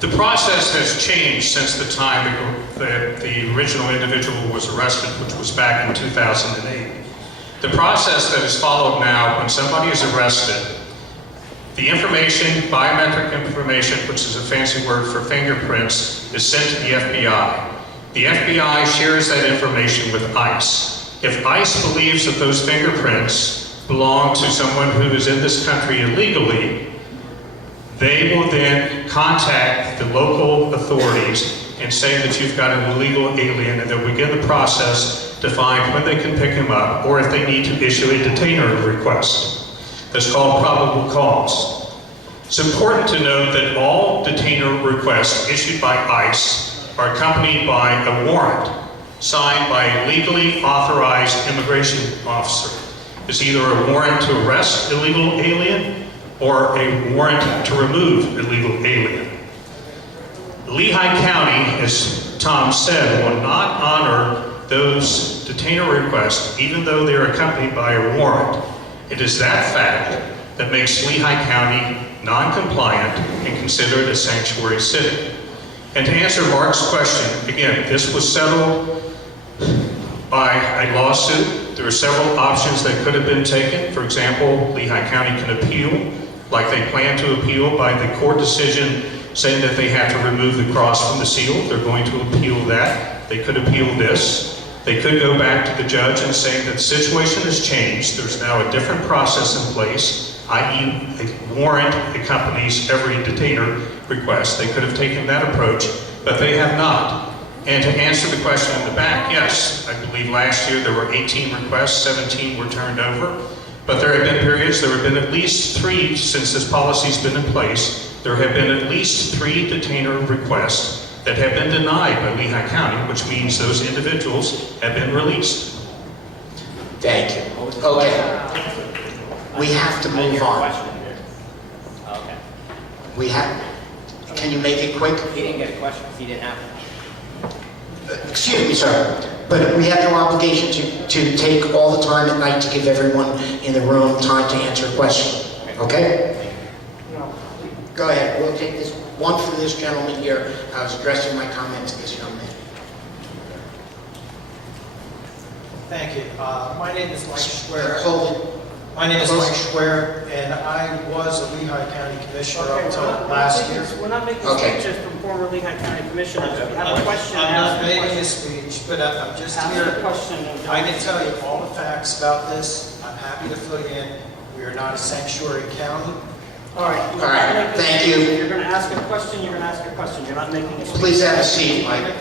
The process has changed since the time the original individual was arrested, which was back in 2008. The process that is followed now when somebody is arrested, the information, biometric information, which is a fancy word for fingerprints, is sent to the FBI. The FBI shares that information with ICE. If ICE believes that those fingerprints belong to someone who is in this country illegally, they will then contact the local authorities and say that you've got an illegal alien, and they'll begin the process to find when they can pick him up, or if they need to issue a detainer request. That's called probable cause. It's important to note that all detainer requests issued by ICE are accompanied by a warrant signed by a legally authorized immigration officer. It's either a warrant to arrest illegal alien or a warrant to remove illegal alien. Lehigh County, as Tom said, will not honor those detainer requests even though they are accompanied by a warrant. It is that fact that makes Lehigh County non-compliant and considered a sanctuary city. And to answer Mark's question, again, this was settled by a lawsuit. There are several options that could have been taken. For example, Lehigh County can appeal, like they plan to appeal by the court decision saying that they have to remove the cross from the seal. They're going to appeal that. They could appeal this. They could go back to the judge and say that the situation has changed. There's now a different process in place, i.e. a warrant accompanies every detainer request. They could have taken that approach, but they have not. And to answer the question in the back, yes, I believe last year there were 18 requests, 17 were turned over. But there have been periods, there have been at least 3 since this policy's been in place. There have been at least 3 detainer requests that have been denied by Lehigh County, which means those individuals have been released. Thank you. Okay. We have to move on. Okay. We have, can you make it quick? He didn't get a question because he didn't have one. Excuse me, sir, but we have no obligation to take all the time at night to give everyone in the room time to answer a question, okay? No. Go ahead, we'll take this one for this gentleman here. I was addressing my comments to this young man. Thank you. My name is Mike Schwer. Hold it. My name is Mike Schwer, and I was a Lehigh County Commissioner up until last year. We're not making Okay. speeches from former Lehigh County Commissioners. If you have a question, I'm not ask the making a question. speech, but I'm just Ask here. the question and don't- I can tell you all the facts about this. I'm happy to fill you in. We are not a sanctuary county. All right. All right, thank you. If you're going to ask a question, you're going to ask a question. You're not making a speech. Please have a seat, Mike.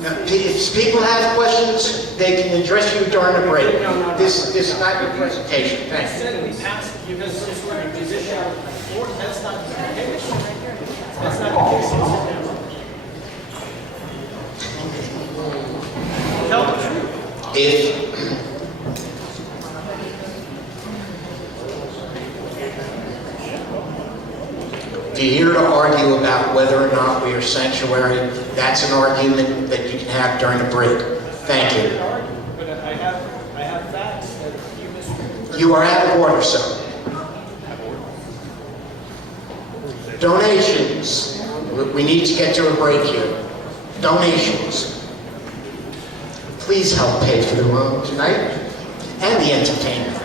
Now, if people have questions, they can address you during the break. This is not your presentation. I Thank you. said we passed it because this was a position. That's not the case. That's not the case. Tell the truth. If you're here to argue about whether or not we are sanctuary, that's an argument that you can have during the break. Thank you. But I have facts that you misrepresented. You are out of order, sir. Donations. We need to get to a break here. Donations. Please help pay for the room tonight and the entertainment.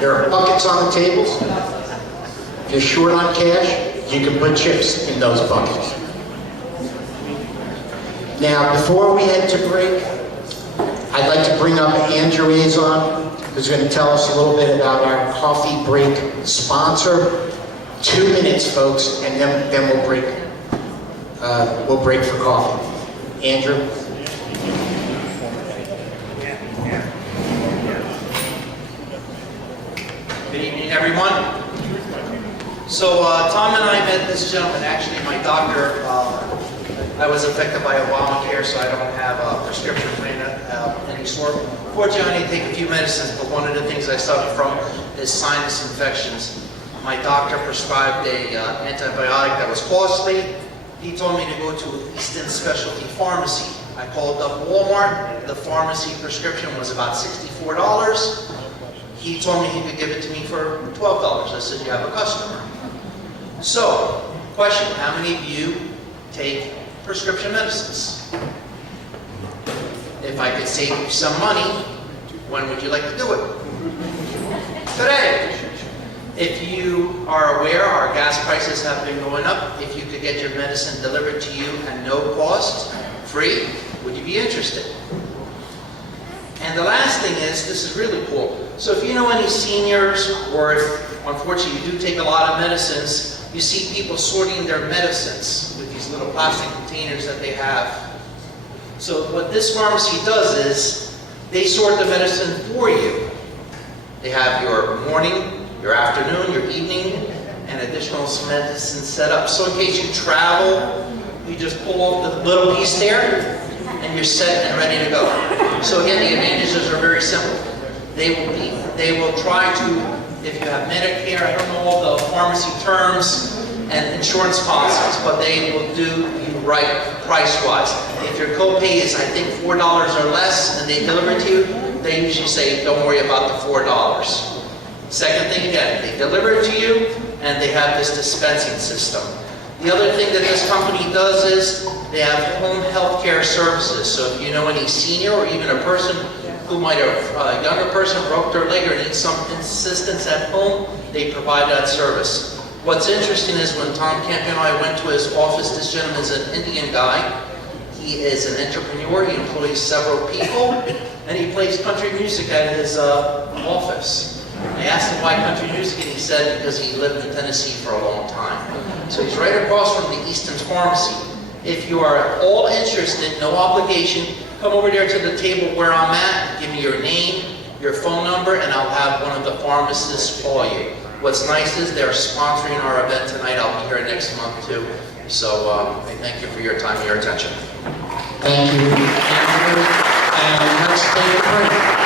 There are buckets on the tables. If you're short on cash, you can put chips in those buckets. Now, before we head to break, I'd like to bring up Andrew Azon, who's going to tell us a little bit about our coffee break sponsor. 2 minutes, folks, and then we'll break. We'll break for coffee. Andrew. Good evening, everyone. So Tom and I met this gentleman, actually my doctor. I was affected by Obamacare, so I don't have a prescription for any sort. Fortunately, I only take a few medicines, but one of the things I suffer from is sinus infections. My doctor prescribed a antibiotic that was costly. He told me to go to Easton Specialty Pharmacy. I called up Walmart. The pharmacy prescription was about $64. He told me he could give it to me for $12. I said, you have a customer. So, Question, how many of you take prescription medicines? If I could save you some money, when would you like to do it? Today. If you are aware, our gas prices have been going up. If you could get your medicine delivered to you at no cost, free, would you be interested? And the last thing is, this is really cool. So if you know any seniors, or if unfortunately you do take a lot of medicines, you see people sorting their medicines with these little plastic containers that they have. So what this pharmacy does is, they sort the medicine for you. They have your morning, your afternoon, your evening, and additional medicine set up. So in case you travel, you just pull off the little piece there, and you're set and ready to go. So again, the advantages are very simple. They will try to, if you have Medicare, I don't know all the pharmacy terms and insurance policies, but they will do you right price-wise. If your copay is, I think, $4 or less, and they deliver it to you, they usually say, don't worry about the $4. Second thing, again, they deliver it to you, and they have this dispensing system. The other thing that this company does is they have home health care services. So if you know any senior or even a person who might have, a younger person broke their leg or needs some assistance at home, they provide that service. What's interesting is when Tom Campion and I went to his office, this gentleman is an Indian guy. He is an entrepreneur, he employs several people, and he plays country music at his office. I asked him why country music, and he said because he lived in Tennessee for a long time. So he's right across from the Easton Pharmacy. If you are at all interested, no obligation, come over there to the table where I'm at, give me your name, your phone number, and I'll have one of the pharmacists call you. What's nice is they're sponsoring our event tonight. I'll be here next month too. So I thank you for your time and your attention. Thank you, Andrew. And let's take a break.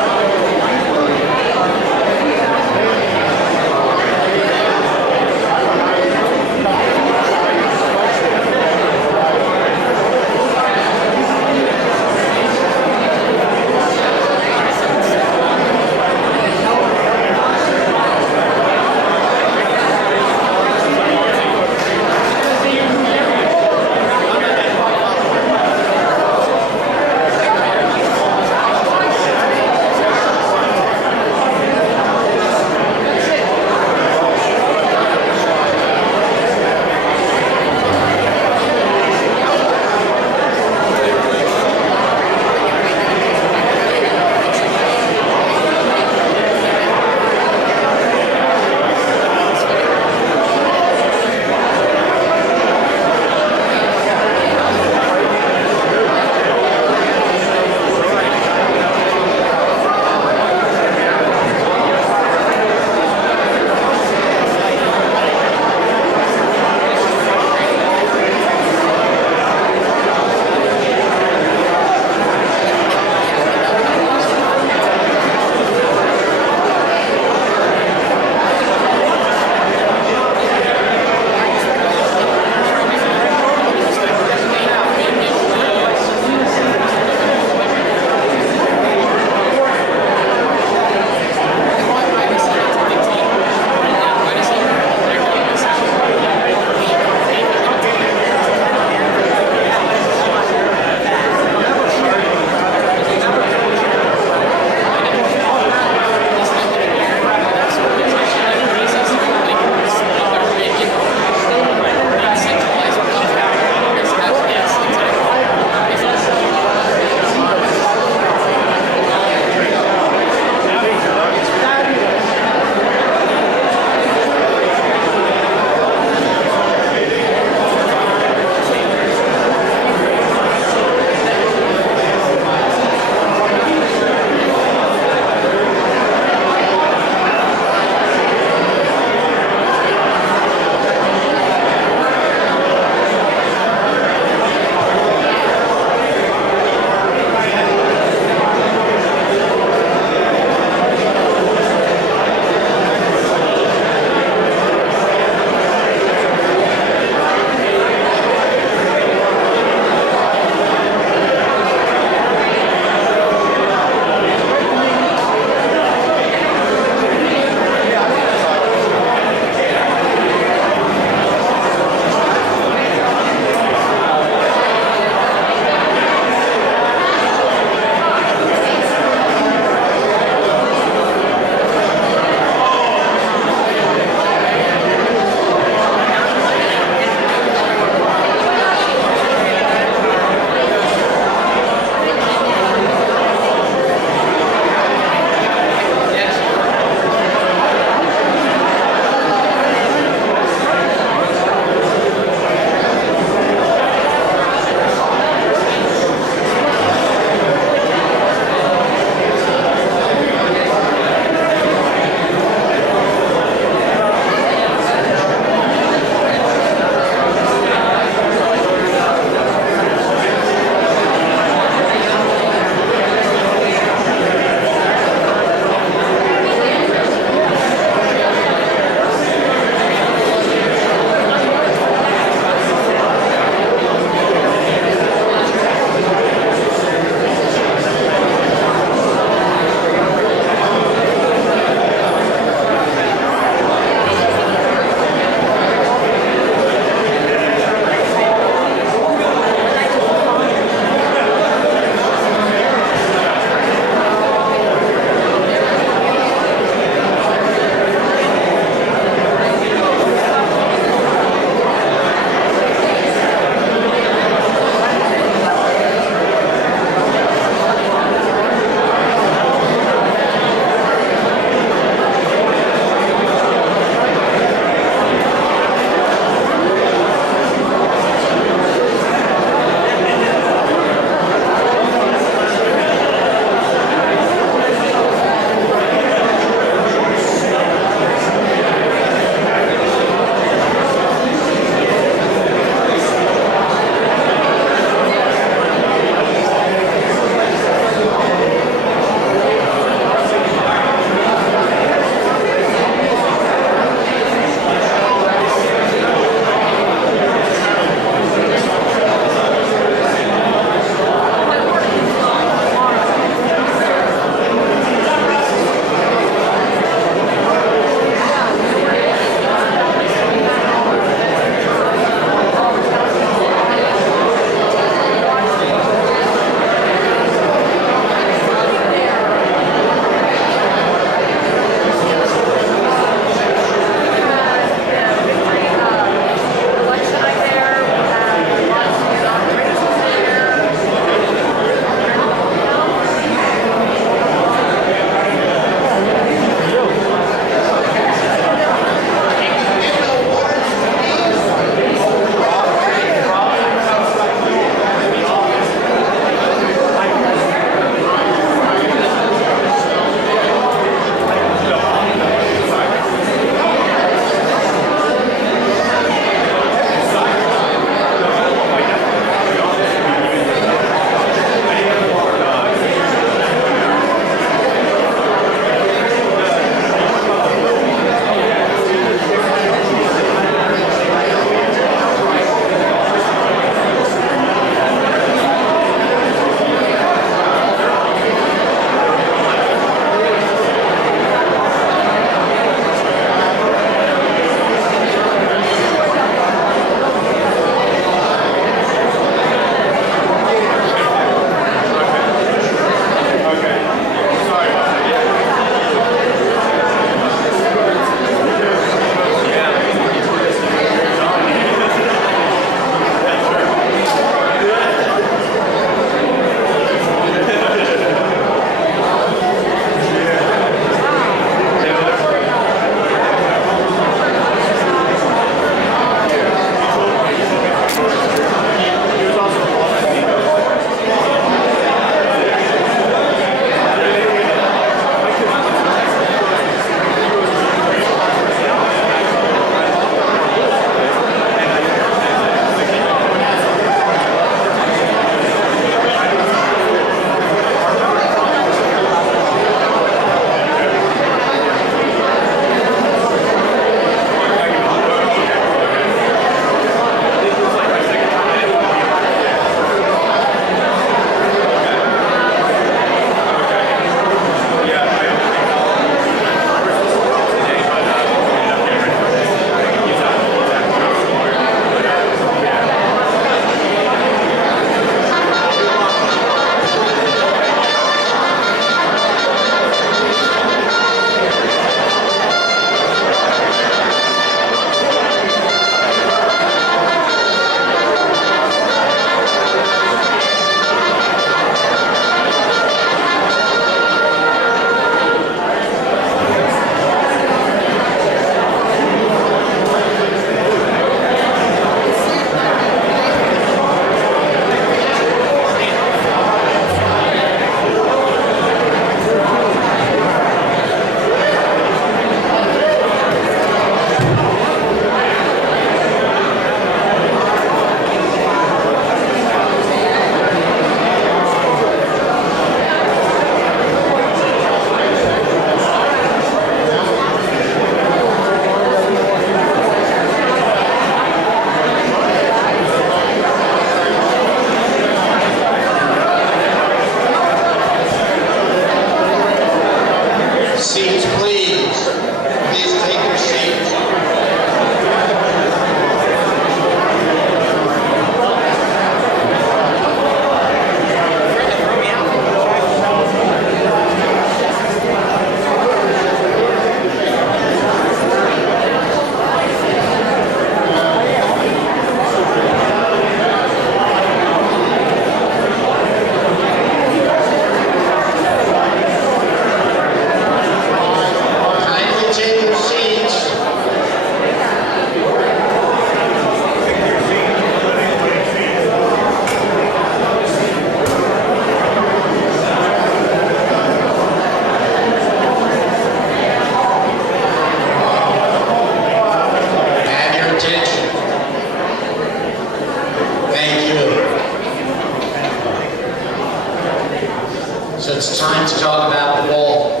So it's time to talk about the wall.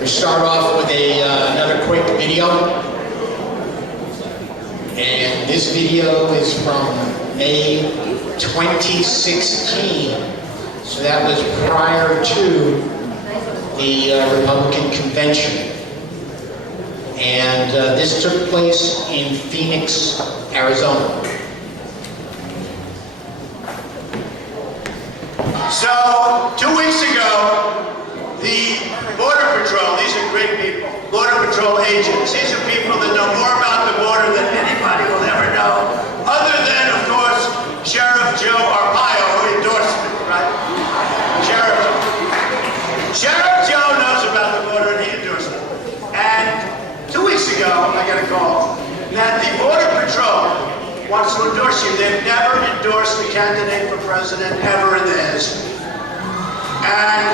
We start off with another quick video. And this video is from May 2016. So that was prior to the Republican convention. And this took place in Phoenix, Arizona. So, 2 weeks ago, the Border Patrol, these are great people, Border Patrol agents, these are people that know more about the border than anybody will ever know, other than, of course, Sheriff Joe Arpaio, who endorsed me, right? Sheriff Joe knows about the border and he endorsed me. And 2 weeks ago, I got a call that the Border Patrol wants to endorse you. They've never endorsed a candidate for president ever in their history. And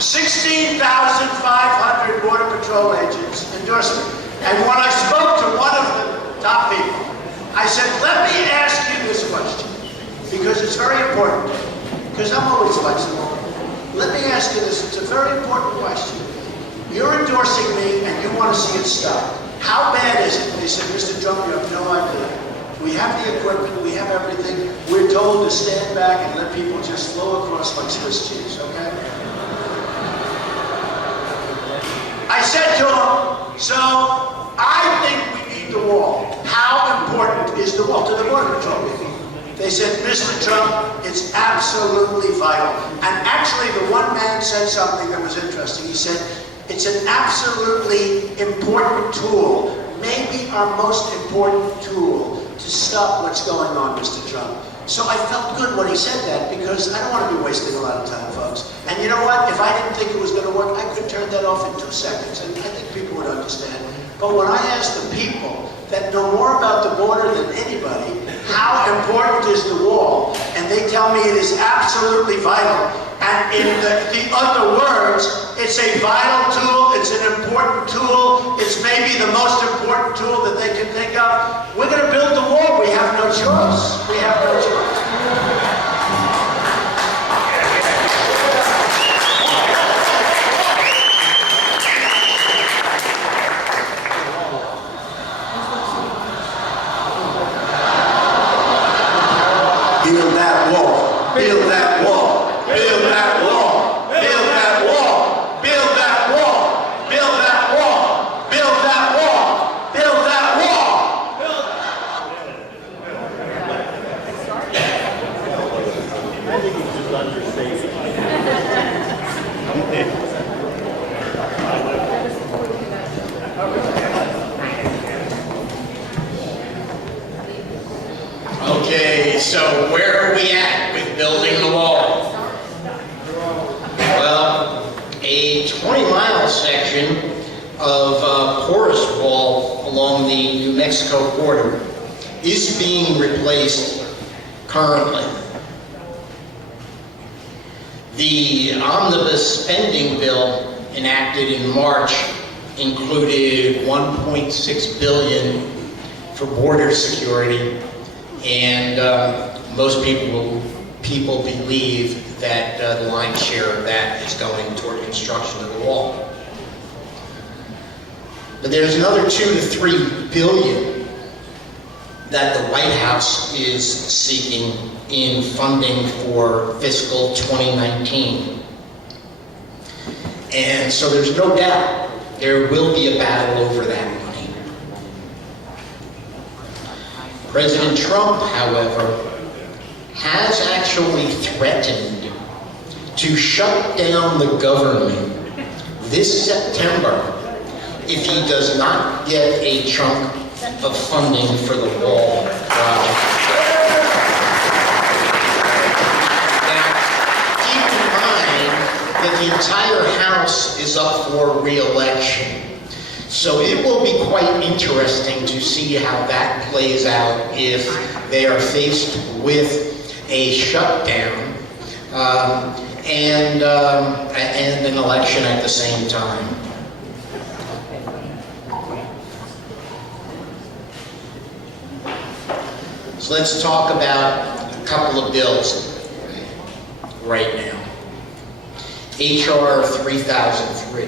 16,500 Border Patrol agents endorsed me. And when I spoke to one of the top people, I said, let me ask you this question, because it's very important, because I'm always flexible. Let me ask you this, it's a very important question. You're endorsing me and you want to see it stop. How bad is it? They said, Mr. Trump, you have no idea. We have the equipment, we have everything. We're told to stand back and let people just flow across like Swiss cheese, okay? I said to him, so I think we need the wall. How important is the wall? To the Border Patrol people. They said, Mr. Trump, it's absolutely vital. And actually, the one man said something that was interesting. He said, it's an absolutely important tool, maybe our most important tool to stop what's going on, Mr. Trump. So I felt good when he said that, because I don't want to be wasting a lot of time, folks. And you know what? If I didn't think it was going to work, I could turn that off in 2 seconds, and I think people would understand. But when I asked the people that know more about the border than anybody, how important is the wall? And they tell me it is absolutely vital. And in the other words, it's a vital tool, it's an important tool, it's maybe the most important tool that they can think of. We're going to build the wall. We have no choice. We have no choice. Build that wall. Build that wall. Build that wall. Build that wall. Build that wall. Build that wall. Build that wall. Build that wall. I think he's just understating. Okay, so where are we at with building the wall? Well, a 20-mile section of porous wall along the New Mexico border is being replaced currently. The omnibus spending bill enacted in March included $1.6 billion for border security. And most people believe that the lion's share of that is going toward construction of the wall. But there's another $2 to $3 billion that the White House is seeking in funding for fiscal 2019. And so there's no doubt there will be a battle over that money. President Trump, however, has actually threatened to shut down the government this September if he does not get a chunk of funding for the wall project. Now, keep in mind that the entire House is up for re-election. So it will be quite interesting to see how that plays out if they are faced with a shutdown and an election at the same time. So let's talk about a couple of bills right now. H.R. 3003.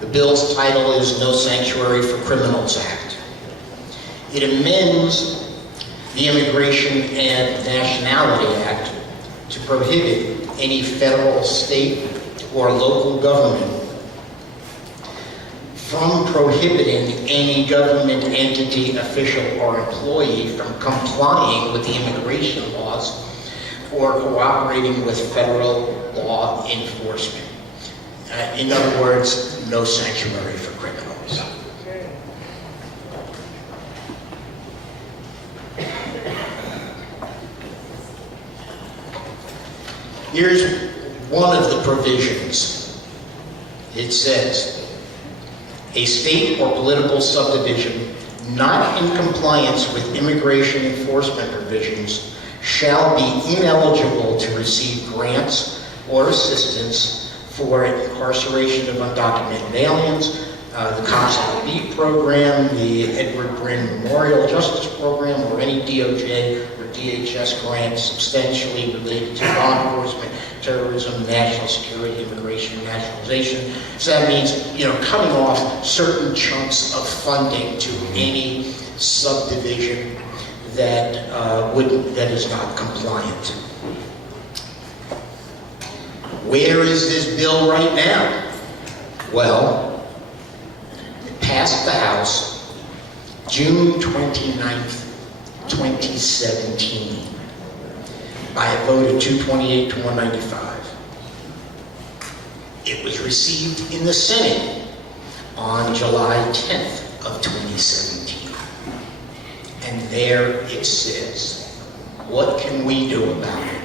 The bill's title is No Sanctuary for Criminals Act. It amends the Immigration and Nationality Act to prohibit any federal, state, or local government from prohibiting any government entity, official, or employee from complying with the immigration laws or cooperating with federal law enforcement. In other words, no sanctuary for criminals. Here's one of the provisions. It says, a state or political subdivision not in compliance with immigration enforcement provisions shall be ineligible to receive grants or assistance for incarceration of undocumented aliens, the Consul B program, the Edward Brin Memorial Justice Program, or any DOJ or DHS grants substantially related to law enforcement, terrorism, national security, immigration, and naturalization. So that means, cutting off certain chunks of funding to any subdivision that that is not compliant. Where is this bill right now? Well, it passed the House June 29th, 2017 by a vote of 228 to 195. It was received in the Senate on July 10th of 2017. And there it says, what can we do about it?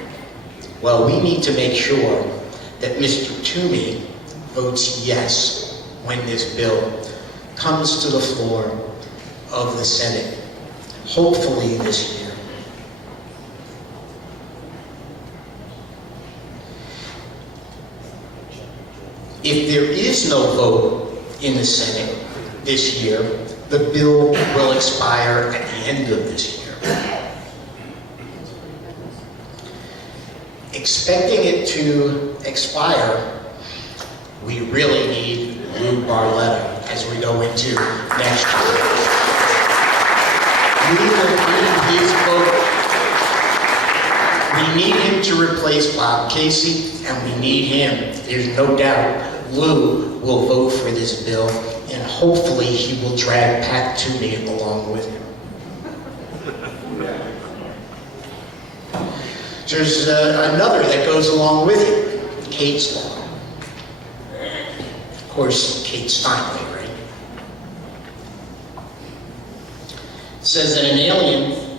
Well, we need to make sure that Mr. Toomey votes yes when this bill comes to the floor of the Senate, hopefully this year. If there is no vote in the Senate this year, the bill will expire at the end of this year. Expecting it to expire, we really need Lou Barletta as we go into next year. We will need his vote. We need him to replace Bob Casey, and we need him. There's no doubt Lou will vote for this bill, and hopefully he will drag Pat Toomey along with him. There's another that goes along with it, Kate's Law. Of course, Kate Steinway, right? It says that an alien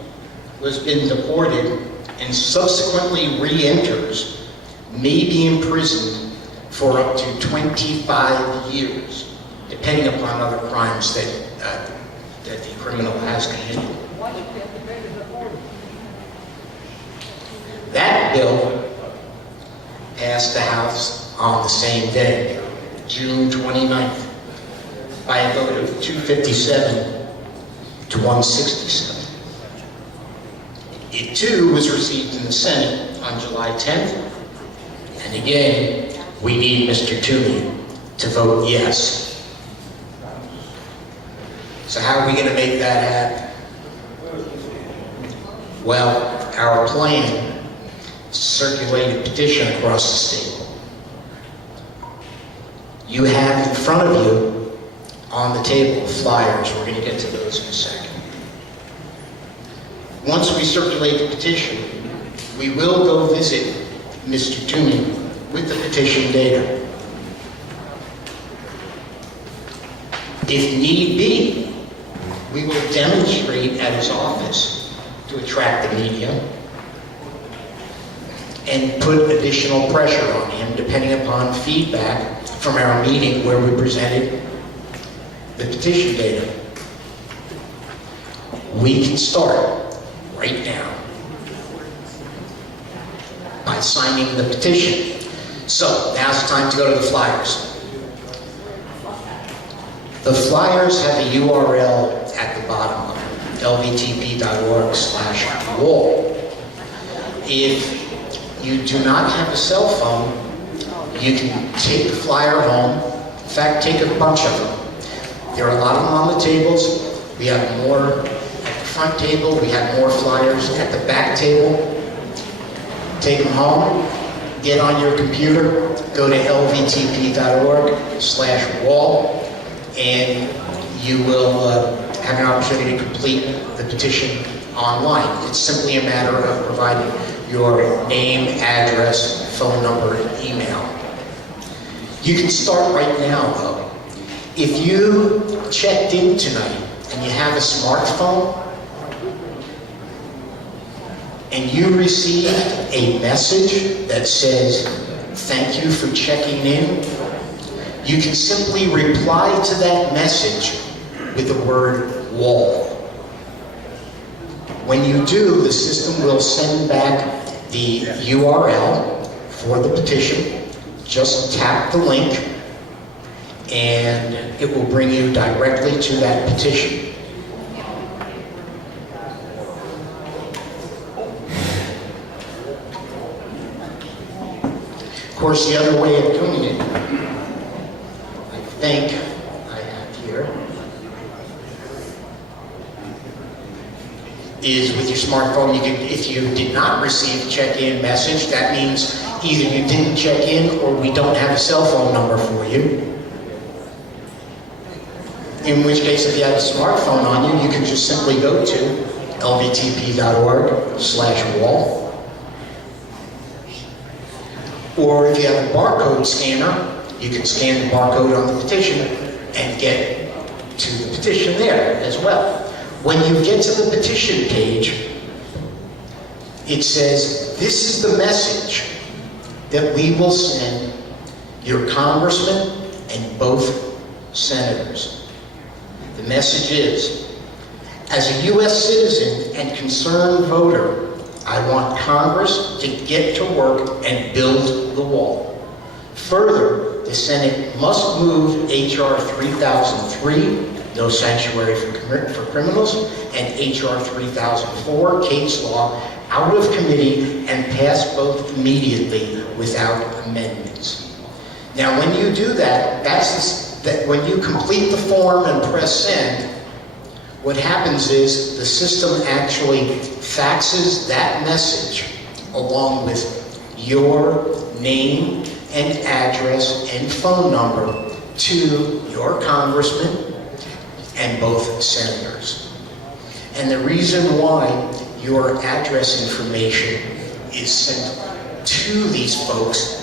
who has been deported and subsequently re-enters may be imprisoned for up to 25 years, depending upon other crimes that the criminal has committed. That bill passed the House on the same day, June 29th, by a vote of 257 to 167. It too was received in the Senate on July 10th, and again, we need Mr. Toomey to vote yes. So how are we going to make that happen? Well, our plan is to circulate a petition across the state. You have in front of you on the table flyers. We're going to get to those in a second. Once we circulate the petition, we will go visit Mr. Toomey with the petition data. If need be, we will demonstrate at his office to attract the media and put additional pressure on him depending upon feedback from our meeting where we presented the petition data. We can start right now by signing the petition. So now's the time to go to the flyers. The flyers have a URL at the bottom of them. lvtp.org/wall. If you do not have a cell phone, you can take the flyer home. In fact, take a bunch of them. There are a lot of them on the tables. We have more at the front table. We have more flyers at the back table. Take them home. Get on your computer. Go to lvtp.org/wall, and you will have an opportunity to complete the petition online. It's simply a matter of providing your name, address, phone number, and email. You can start right now, though. If you checked in tonight and you have a smartphone and you received a message that says, "Thank you for checking in," you can simply reply to that message with the word "wall." When you do, the system will send back the URL for the petition. Just tap the link and it will bring you directly to that petition. Of course, the other way of doing it, I think I have here, is with your smartphone. You can, if you did not receive a check-in message, that means either you didn't check in or we don't have a cell phone number for you. In which case, if you have a smartphone on you, you can just simply go to lvtp.org/wall. Or if you have a barcode scanner, you can scan the barcode on the petition and get to the petition there as well. When you get to the petition page, it says, "This is the message that we will send your congressman and both senators." The message is, "As a U.S. citizen and concerned voter, I want Congress to get to work and build the wall. Further, the Senate must move H.R. 3003, No Sanctuary for Criminals, and H.R. 3004, Kate's Law, out of committee and pass both immediately without amendments." Now, when you do that, when you complete the form and press send, what happens is the system actually faxes that message along with your name and address and phone number to your congressman and both senators. And the reason why your address information is sent to these folks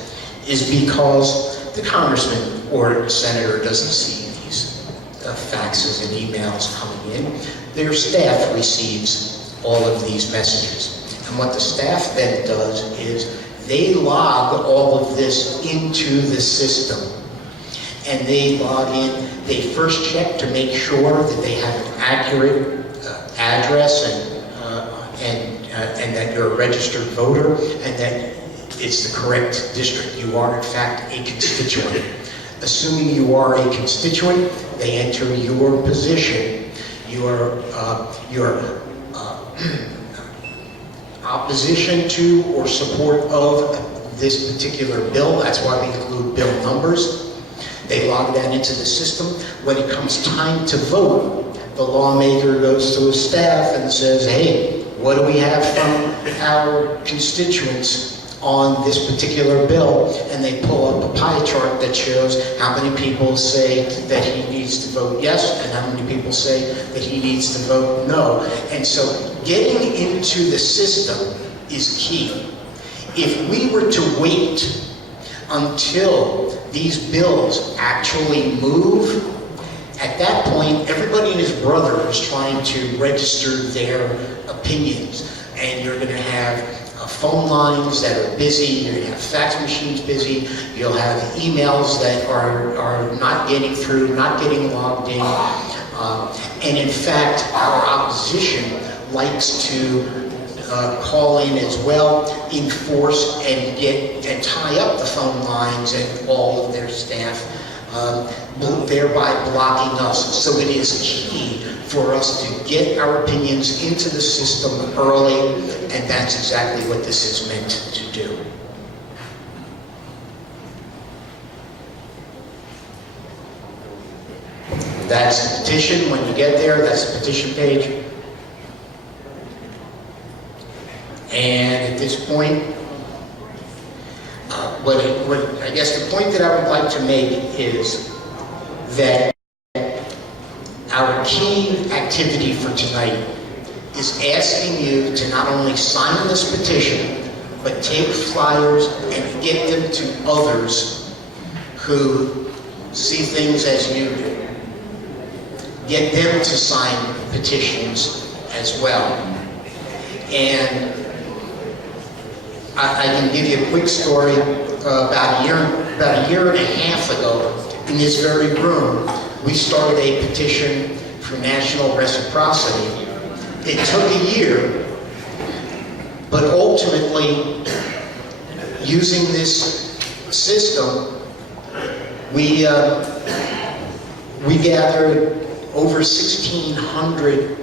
is because the congressman or senator doesn't see these faxes and emails coming in. Their staff receives all of these messages. And what the staff then does is they log all of this into the system. And they log in, they first check to make sure that they have an accurate address and that you're a registered voter and that it's the correct district. You are, in fact, a constituent. Assuming you are a constituent, they enter your position, your opposition to or support of this particular bill. That's why we include bill numbers. They log that into the system. When it comes time to vote, the lawmaker goes to his staff and says, "Hey, what do we have from our constituents on this particular bill?" And they pull up a pie chart that shows how many people say that he needs to vote yes and how many people say that he needs to vote no. And so getting into the system is key. If we were to wait until these bills actually move, at that point, everybody and his brother is trying to register their opinions. And you're going to have phone lines that are busy, you're going to have fax machines busy, you'll have emails that are not getting through, not getting logged in. And in fact, our opposition likes to call in as well, enforce and tie up the phone lines and all of their staff, thereby blocking us. So it is key for us to get our opinions into the system early, and that's exactly what this is meant to do. That's the petition. When you get there, that's the petition page. And at this point, I guess the point that I would like to make is that our key activity for tonight is asking you to not only sign this petition, but take flyers and get them to others who see things as you do. Get them to sign petitions as well. And I can give you a quick story. About a year and a half ago, in this very room, we started a petition for national reciprocity. It took a year, but ultimately, using this system, we gathered over 1,600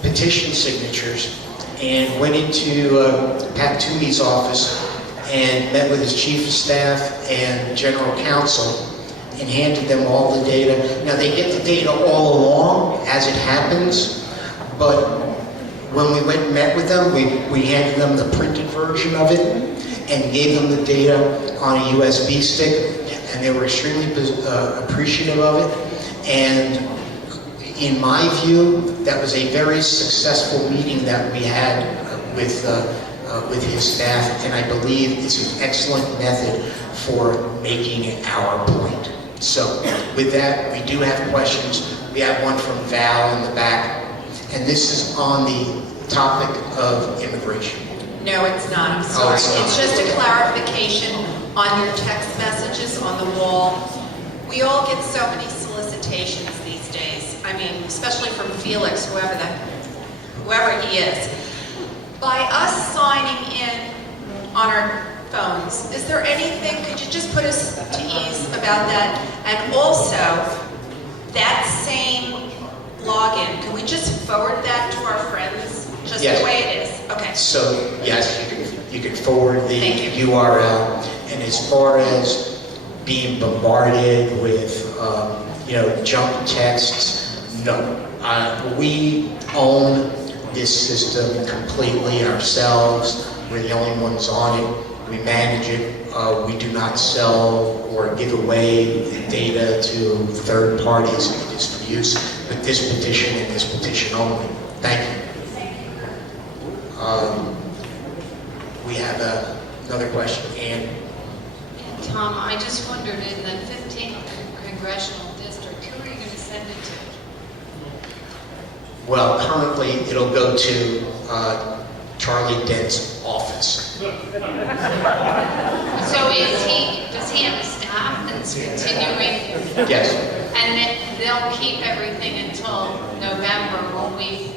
petition signatures and went into Pat Toomey's office and met with his chief of staff and general counsel and handed them all the data. Now, they get the data all along as it happens, but when we went and met with them, we handed them the printed version of it and gave them the data on a USB stick, and they were extremely appreciative of it. And in my view, that was a very successful meeting that we had with his staff, and I believe it's an excellent method for making our point. So with that, we do have questions. We have one from Val in the back, and this is on the topic of immigration. No, it's not. I'm sorry. It's just a clarification on your text messages on the wall. We all get so many solicitations these days. I mean, especially from Felix, whoever he is. By us signing in on our phones, is there anything, could you just put us to ease about that? And also, that same login, can we just forward that to our friends, just Yes. the way it is? Okay. So yes, you can forward the URL. And as far as being bombarded with junk texts, no. We own this system completely ourselves. We're the only ones on it. We manage it. We do not sell or give away the data to third parties. It is for use with this petition and this petition only. Thank you. We have another question. Ann? Tom, I just wondered, in the 15th congressional district, who are you going to send it to? Well, currently it'll go to Charlie Dent's office. So does he have a staff that's continuing? Yes. And they'll keep everything until November when we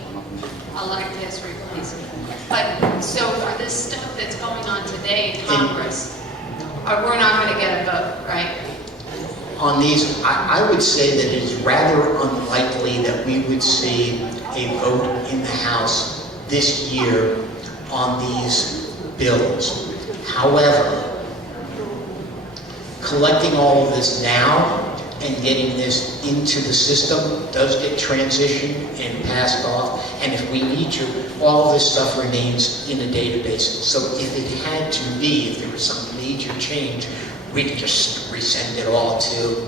elect his replacement. But so for this stuff that's going on today in Congress, we're not going to get a vote, right? On these, I would say that it is rather unlikely that we would see a vote in the House this year on these bills. However, collecting all of this now and getting this into the system does get transitioned and passed off. And if we need to, all of this stuff remains in a database. So if it had to be, if there was some major change, we'd just resend it all to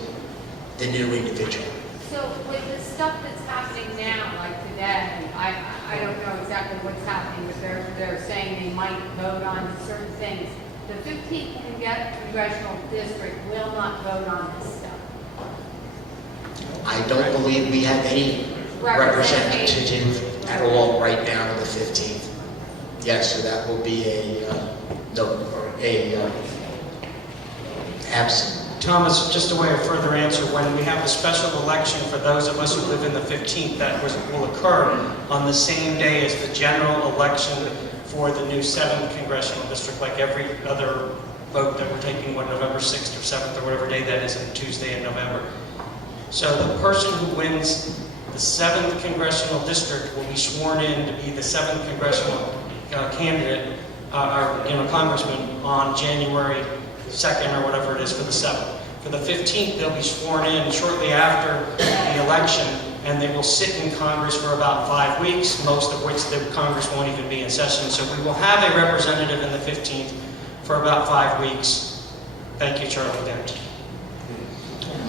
the new individual. So with the stuff that's happening now, like today, I don't know exactly what's happening, but they're saying they might vote on certain things. The 15th congressional district will not vote on this stuff. I don't believe we have any representative at all right now on the 15th. Yes, so that will be absent. Thomas, just a way of further answer, when we have a special election for those of us who live in the 15th, that will occur on the same day as the general election for the new 7th congressional district, like every other vote that we're taking, November 6th or 7th or whatever day that is, on Tuesday in November. So the person who wins The 7th Congressional District will be sworn in to be the 7th Congressional candidate, or congressman, on January 2nd or whatever it is for the 7th. For the 15th, they'll be sworn in shortly after the election, and they will sit in Congress for about 5 weeks, most of which the Congress won't even be in session. So we will have a representative in the 15th for about 5 weeks. Thank you, Charlie Dent.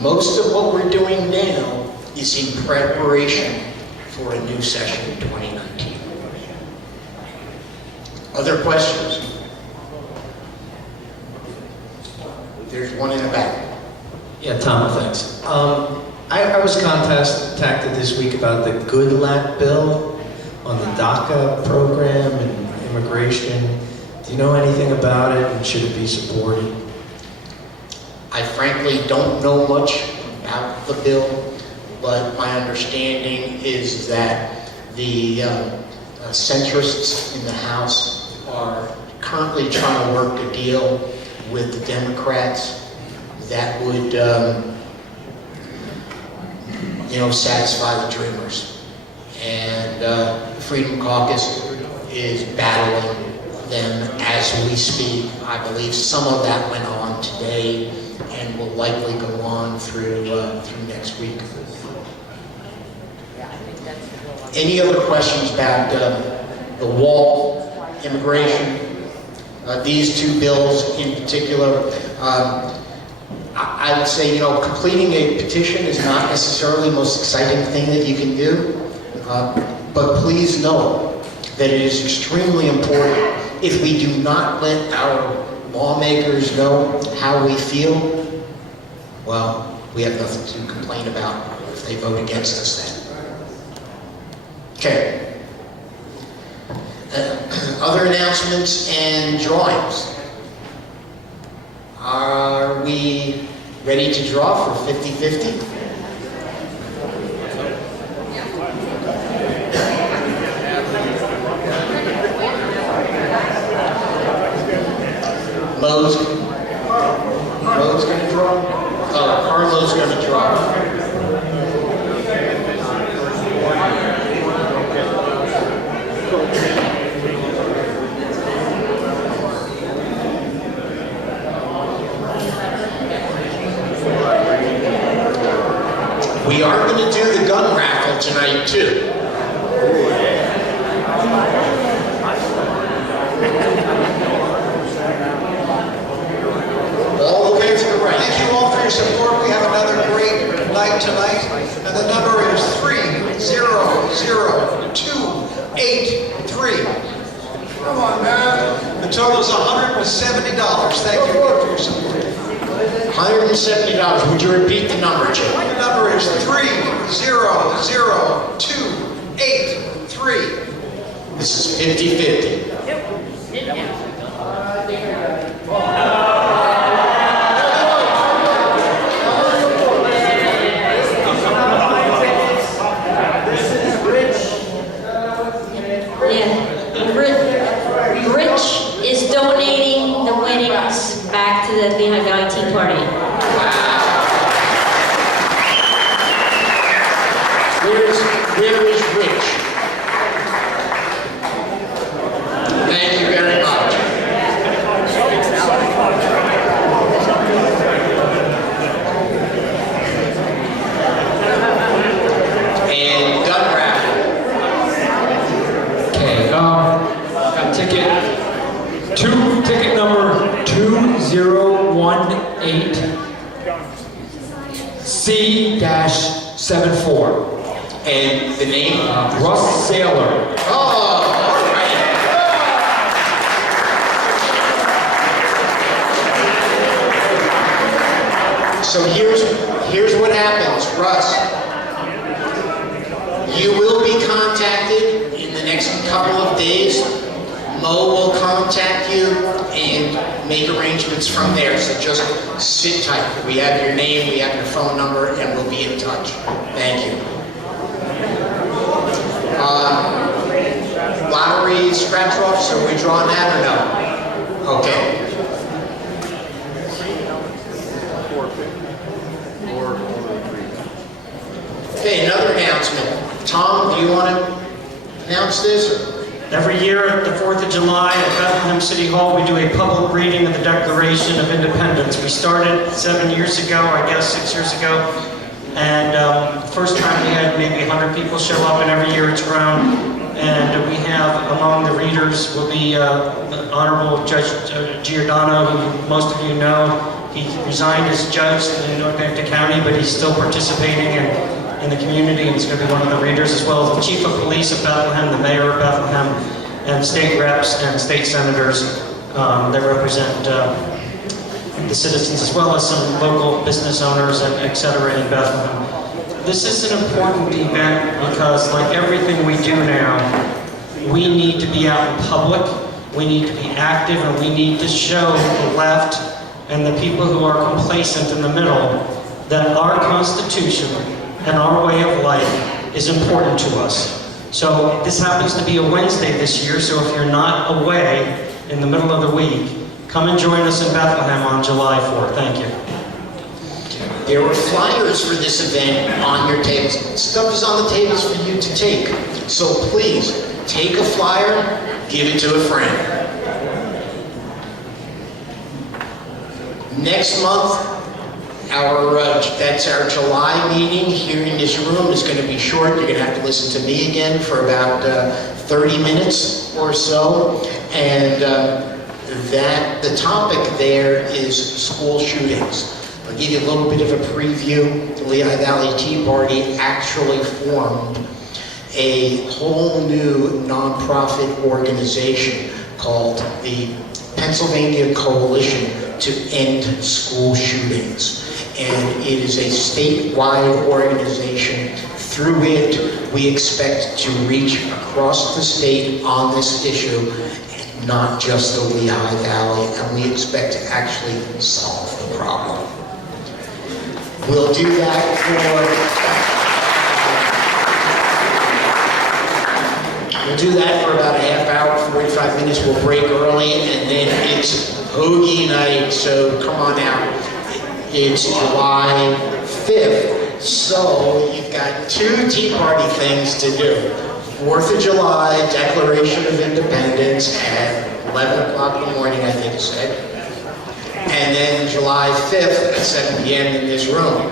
Most of what we're doing now is in preparation for a new session in 2019. Other questions? There's one in the back. Yeah, Tom, thanks. I was contacted this week about the Goodlatte bill on the DACA program and immigration. Do you know anything about it, and should it be supported? I frankly don't know much about the bill, but my understanding is that the centrists in the House are currently trying to work a deal with the Democrats that would, satisfy the Dreamers. And the Freedom Caucus is battling them as we speak. I believe some of that went on today and will likely go on through next week. Any other questions about the wall, immigration? These two bills in particular, I would say, completing a petition is not necessarily the most exciting thing that you can do, but please know that it is extremely important. If we do not let our lawmakers know how we feel, well, we have nothing to complain about if they vote against us then. Okay. Other announcements and drawings. Are we ready to draw for 50-50? Mo's going to draw? Oh, Carlo's going to draw. We are going to do the gun raffle tonight, too. All the way to the right. Thank you all for your support. We have another great night tonight. And the number is 300283. Come on, man. The total is $170. Thank you again for your support. $170. Would you repeat the number, Jim? The number is 300283. This is 50-50. Rich is donating the winnings back to the Lehigh Valley Tea Party. Where is Rich? Thank you very much. And gun raffle. Okay, got ticket number 2018 C-74. And the name? Russ Saylor. Oh, all right. So here's what happens, Russ. You will be contacted in the next couple of days. Mo will contact you and make arrangements from there. So just sit tight. We have your name, we have your phone number, and we'll be in touch. Thank you. Lottery scratch off, so we're drawing that or no? Okay. Okay, another announcement. Tom, do you want to announce this? Every year at the 4th of July at Bethlehem City Hall, we do a public reading of the Declaration of Independence. We started 7 years ago, I guess 6 years ago, and first time we had maybe 100 people show up, and every year it's grown. And we have among the readers will be Honorable Judge Giordano, who most of you know. He resigned as judge in Northampton County, but he's still participating in the community, and he's going to be one of the readers, as well as the Chief of Police of Bethlehem, the Mayor of Bethlehem, and state reps and state senators that represent the citizens, as well as some local business owners and et cetera in Bethlehem. This is an important event because, like everything we do now, we need to be out in public, we need to be active, and we need to show the left and the people who are complacent in the middle that our Constitution and our way of life is important to us. So this happens to be a Wednesday this year, so if you're not away in the middle of the week, come and join us in Bethlehem on July 4th. Thank you. There were flyers for this event on your tables. Stuff is on the tables for you to take. So please, take a flyer, give it to a friend. Next month, that's our July meeting here in this room. Is going to be short. You're going to have to listen to me again for about 30 minutes or so. And the topic there is school shootings. I'll give you a little bit of a preview. The Lehigh Valley Tea Party actually formed a whole new nonprofit organization called the Pennsylvania Coalition to End School Shootings. And it is a statewide organization. Through it, we expect to reach across the state on this issue, not just the Lehigh Valley, and we expect to actually solve the problem. We'll do that for about a half hour, 45 minutes. We'll break early, and then it's Hoagie night, so come on out. It's July 5th, so you've got 2 Tea Party things to do. 4th of July, Declaration of Independence at 11 o'clock in the morning, I think it said. And then July 5th at 7 p.m. in this room.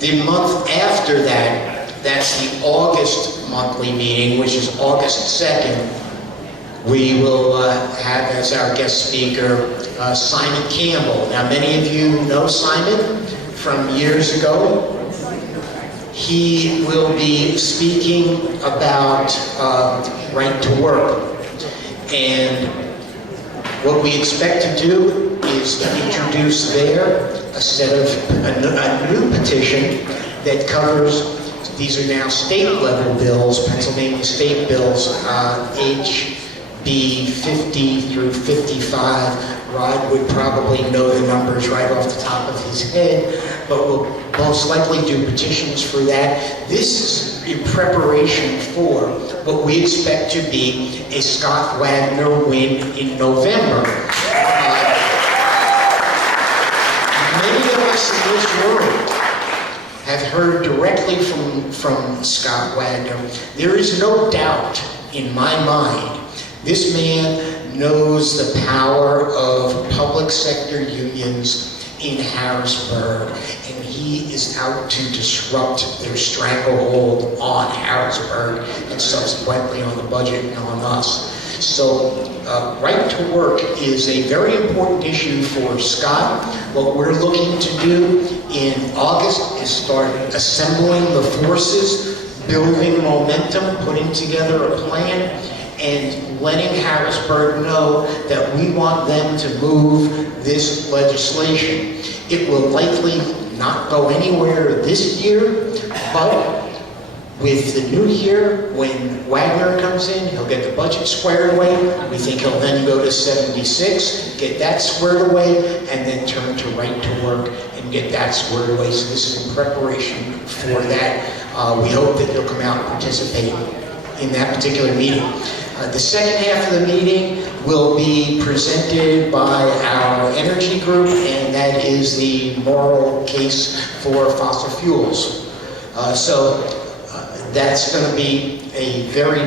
The month after that, that's the August monthly meeting, which is August 2nd. We will have as our guest speaker Simon Campbell. Now, many of you know Simon from years ago. He will be speaking about right to work. And what we expect to do is to introduce there a new petition that covers, these are now state-level bills, Pennsylvania state bills, HB 50 through 55. Rod would probably know the numbers right off the top of his head, but we'll most likely do petitions for that. This is in preparation for what we expect to be a Scott Wagner win in November. Many of us in this room have heard directly from Scott Wagner. There is no doubt in my mind, this man knows the power of public sector unions in Harrisburg, and he is out to disrupt their stranglehold on Harrisburg and subsequently on the budget and on us. So right to work is a very important issue for Scott. What we're looking to do in August is start assembling the forces, building momentum, putting together a plan, and letting Harrisburg know that we want them to move this legislation. It will likely not go anywhere this year, but with the new year, when Wagner comes in, he'll get the budget squared away. We think he'll then go to 76, get that squared away, and then turn to right to work and get that squared away. So this is in preparation for that. We hope that he'll come out and participate in that particular meeting. The second half of the meeting will be presented by our energy group, and that is the moral case for fossil fuels. That's going to be a very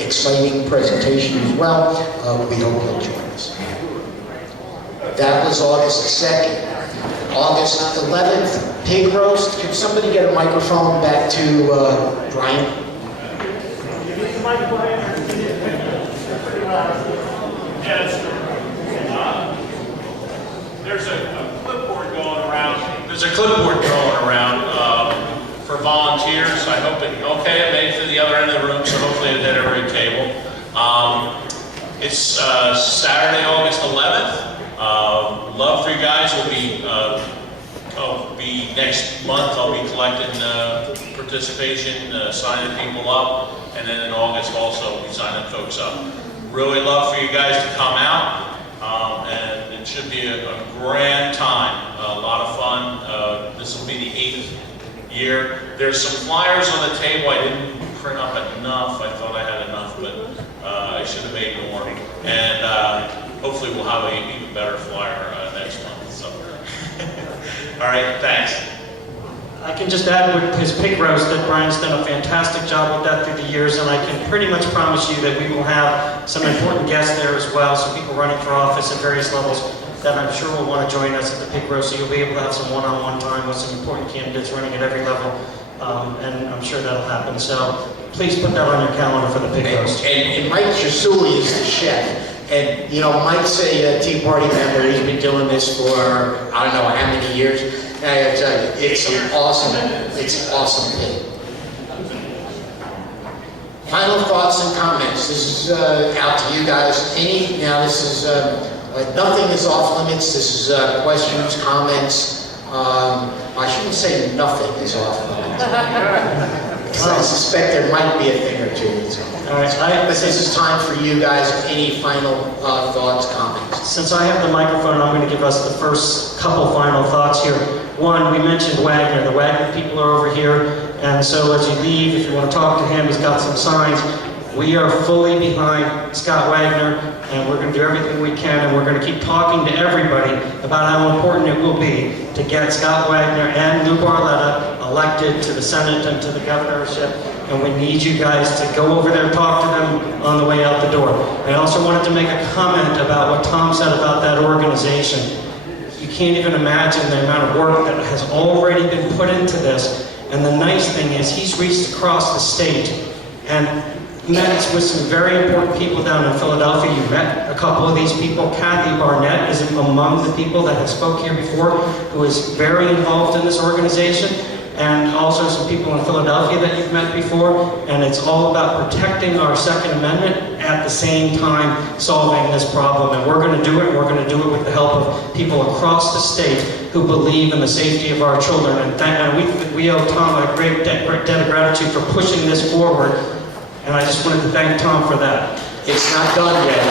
exciting presentation as well. We hope you'll join us. That was August 2nd. August 11th, pig roast. Can somebody get a microphone back to Brian? There's a clipboard going around. There's a clipboard going around for volunteers. I hope it made it to the other end of the room, so hopefully it hit every table. It's Saturday, August 11th. Love for you guys. Will be next month. I'll be collecting participation, signing people up, and then in August also we'll be signing folks up. Really love for you guys to come out, and it should be a grand time. A lot of fun. This will be the 8th year. There's some flyers on the table. I didn't print up enough. I thought I had enough, but I should have made more. And hopefully we'll have an even better flyer next month. So, all right, thanks. I can just add with his pig roast that Brian's done a fantastic job with that through the years, and I can pretty much promise you that we will have some important guests there as well, some people running for office at various levels that I'm sure will want to join us at the pig roast, so you'll be able to have some one-on-one time with some important candidates running at every level, and I'm sure that'll happen. So please put that on your calendar for the pig roast. And Mike Jasuli is the chef. And, you know, Mike's a Tea Party member. He's been doing this for, I don't know how many years. And I tell you, it's an awesome thing. Final thoughts and comments. This is out to you guys. This is, nothing is off limits. This is questions, comments. I shouldn't say nothing is off limits. I suspect there might be a thing or two. All right, This is time for you guys. Any final thoughts, comments? Since I have the microphone, I'm going to give us the first couple final thoughts here. One, we mentioned Wagner. The Wagner people are over here, and so as you leave, if you want to talk to him, he's got some signs. We are fully behind Scott Wagner, and we're going to do everything we can, and we're going to keep talking to everybody about how important it will be to get Scott Wagner and Lou Barletta elected to the Senate and to the governorship, and we need you guys to go over there and talk to them on the way out the door. I also wanted to make a comment about what Tom said about that organization. You can't even imagine the amount of work that has already been put into this, and the nice thing is he's reached across the state and met with some very important people down in Philadelphia. You met a couple of these people. Kathy Barnett is among the people that have spoke here before, who is very involved in this organization, and also some people in Philadelphia that you've met before, and it's all about protecting our Second Amendment at the same time solving this problem, and we're going to do it. We're going to do it with the help of people across the state who believe in the safety of our children, and we owe Tom a great debt of gratitude for pushing this forward. And I just wanted to thank Tom for that. It's not done yet.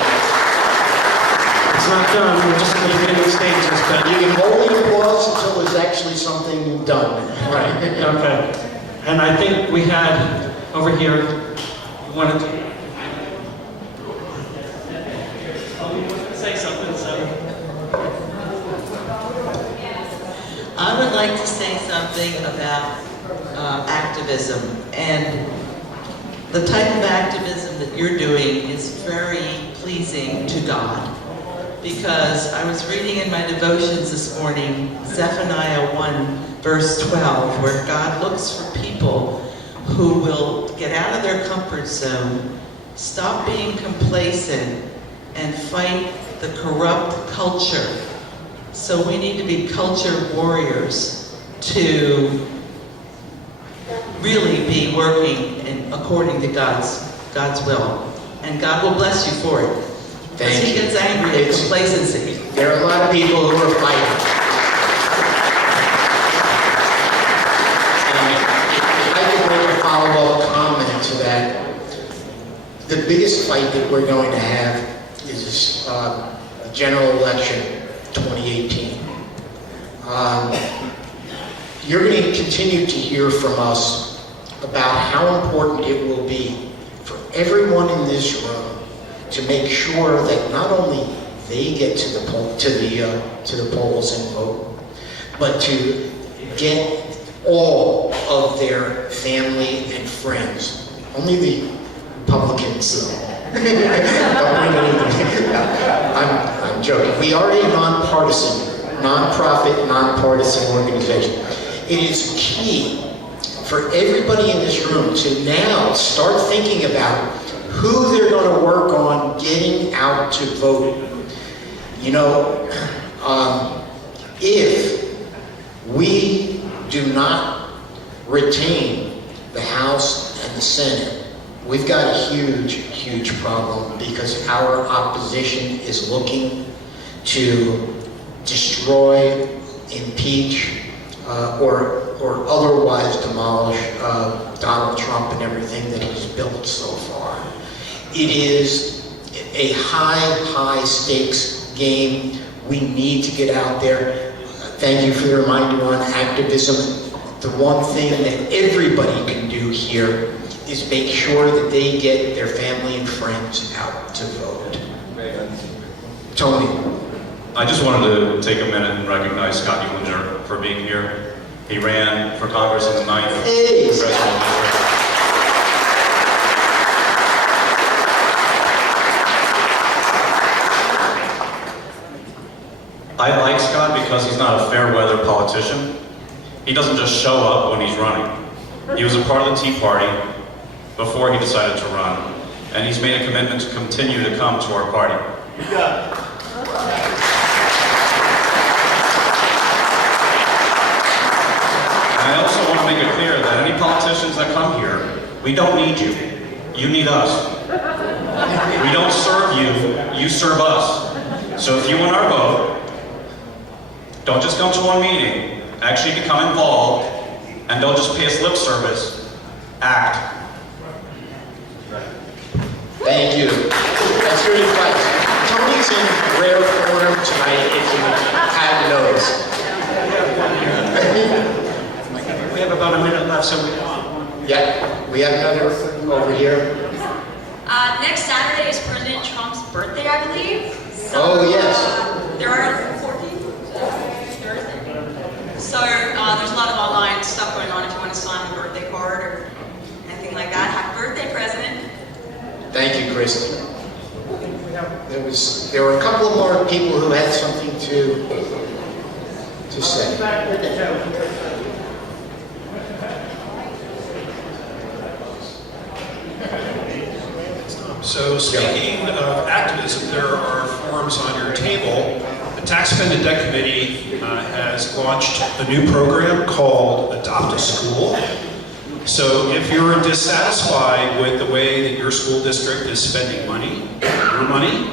It's not done. We're just in the beginning stages. But you can only applause until there's actually something done. Right. Okay. And I think we had over here wanted to say something. So I would like to say something about activism, and the type of activism that you're doing is very pleasing to God, because I was reading in my devotions this morning, Zephaniah 1, verse 12, where God looks for people who will get out of their comfort zone, stop being complacent, and fight the corrupt culture. So we need to be culture warriors to really be working according to God's will. And God will bless you for it. Because He gets angry at complacency. There are a lot of people who are fighting. I could make a follow-up comment to that. The biggest fight that we're going to have is the general election 2018. You're going to continue to hear from us about how important it will be for everyone in this room to make sure that not only they get to the polls and vote, but to get all of their family and friends. Only the Republicans don't bring anything. I'm joking. We are a nonprofit, organization. It is key for everybody in this room to now start thinking about who they're going to work on getting out to vote. You know, if we do not retain the House and the Senate, we've got a huge, huge problem because our opposition is looking to destroy, impeach, or otherwise demolish Donald Trump and everything that he's built so far. It is a high stakes game. We need to get out there. Thank you for the reminder on activism. The one thing that everybody can do here is make sure that they get their family and friends out to vote. Tony. I just wanted to take a minute and recognize Scott Eulinger for being here. He ran for Congress in the 9th. Hey, I like Scott because he's not a fair weather politician. He doesn't just show up when he's running. He was a part of the Tea Party before he decided to run, and he's made a commitment to continue to come to our party. You got it. And I also want to make it clear that any politicians that come here, we don't need you. You need us. We don't serve you, you serve us. So if you want our vote, don't just come to one meeting, actually become involved, and don't just pay us lip service, act. Thank you. That's good advice. Tony's in rare form tonight if you have noticed. We have about a minute left, so Yeah, we have another over here. Next Saturday is President Trump's birthday, I believe. So, Oh, yes. There are 14. So there's a lot of online stuff going on if you want to sign a birthday card or anything like that. Happy birthday, President. Thank you, Christy. There were a couple of more people who had something to say. So speaking of activism, there are forms on your table. The Tax Spend and Debt Committee has launched a new program called Adopt a School. So if you're dissatisfied with the way that your school district is spending money, your money,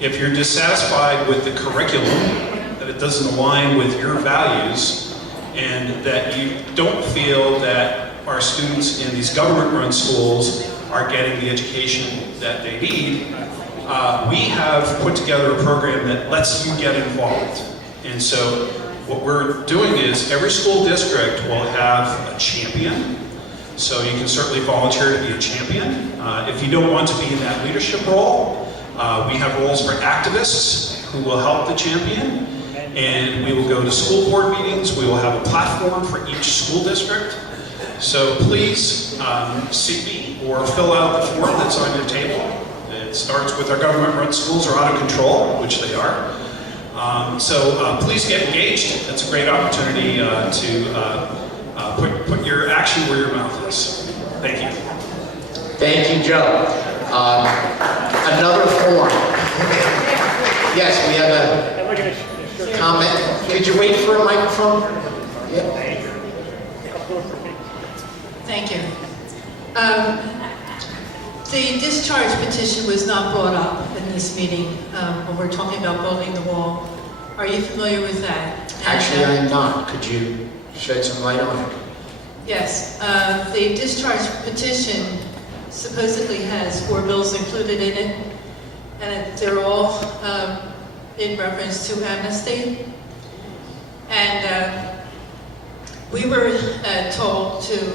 if you're dissatisfied with the curriculum, that it doesn't align with your values, and that you don't feel that our students in these government-run schools are getting the education that they need, we have put together a program that lets you get involved. And so what we're doing is every school district will have a champion. So you can certainly volunteer to be a champion. If you don't want to be in that leadership role, we have roles for activists who will help the champion. And we will go to school board meetings. We will have a platform for each school district. So please seek me or fill out the form that's on your table. It starts with our government-run schools are out of control, which they are. So please get engaged. That's a great opportunity to put your action where your mouth is. Thank you. Thank you, Joe. Another form. Yes, we have a comment. Could you wait for a microphone? Yeah. Thank you. The discharge petition was not brought up in this meeting when we're talking about building the wall. Are you familiar with that? Actually, I am not. Could you shed some light on it? Yes. The discharge petition supposedly has 4 bills included in it, and they're all in reference to amnesty. And we were told through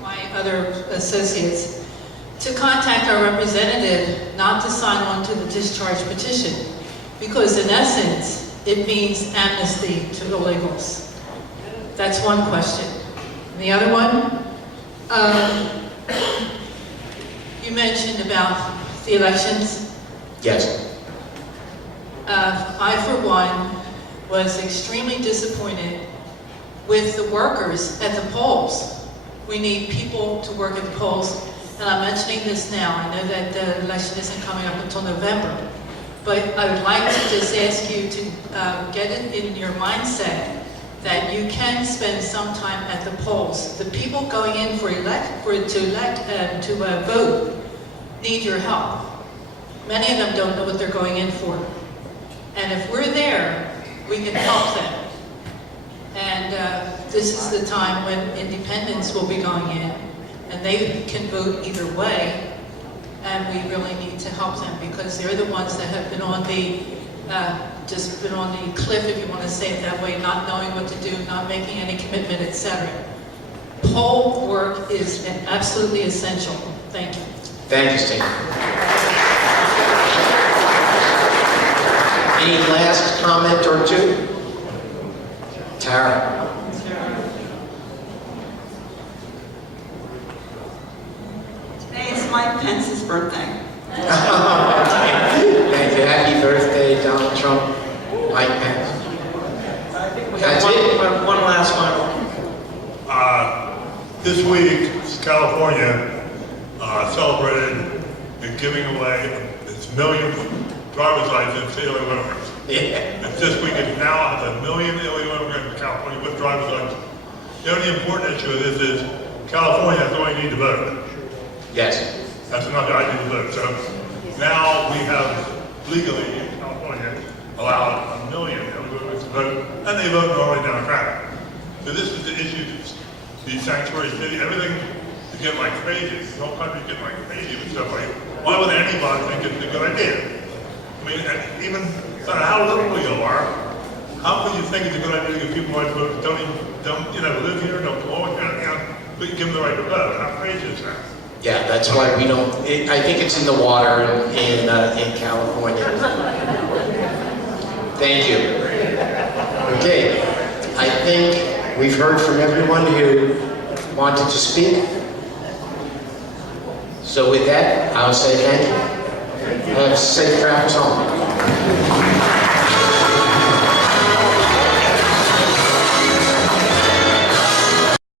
my other associates, to contact our representative not to sign on to the discharge petition, because in essence, it means amnesty to illegals. That's one question. And the other one, you mentioned about the elections. Yes. I, for one, was extremely disappointed with the workers at the polls. We need people to work at the polls, and I'm mentioning this now. I know that the election isn't coming up until November, but I would like to just ask you to get it in your mindset that you can spend some time at the polls. The people going in to vote need your help. Many of them don't know what they're going in for. And if we're there, we can help them. And this is the time when independents will be going in, and they can vote either way, and we really need to help them because they're the ones that have been on the, just been on the cliff, if you want to say it that way, not knowing what to do, not making any commitment, etc. Poll work is absolutely essential. Thank you. Thank you, Steve. Any last comment or two? Tara. Today is Mike Pence's birthday. Thank you. Happy birthday, Donald Trump. Mike Pence. That's it? One last one. This week, California celebrated the giving away its millionth driver's license to illegal immigrants. Yeah. And this week, it now has 1 million illegal immigrants in California with driver's license. The only important issue of this is California is going to need to vote. Yes. That's another I need to vote. So now we have legally in California allowed 1 million illegal immigrants to vote, and they vote normally Democratic. So this is the issue. The sanctuary city, everything is getting like crazy. The whole country's getting like crazy with stuff like, why would anybody think it's a good idea? I mean, even no matter how liberal you are, how could you think it's a good idea to give people the right to vote don't live here, don't belong here, but you give them the right to vote? How crazy is that? Yeah, that's why we don't, I think it's in the water in California. Thank you. Okay, I think we've heard from everyone who wanted to speak. So with that, I'll say thank you. Have safe travels home.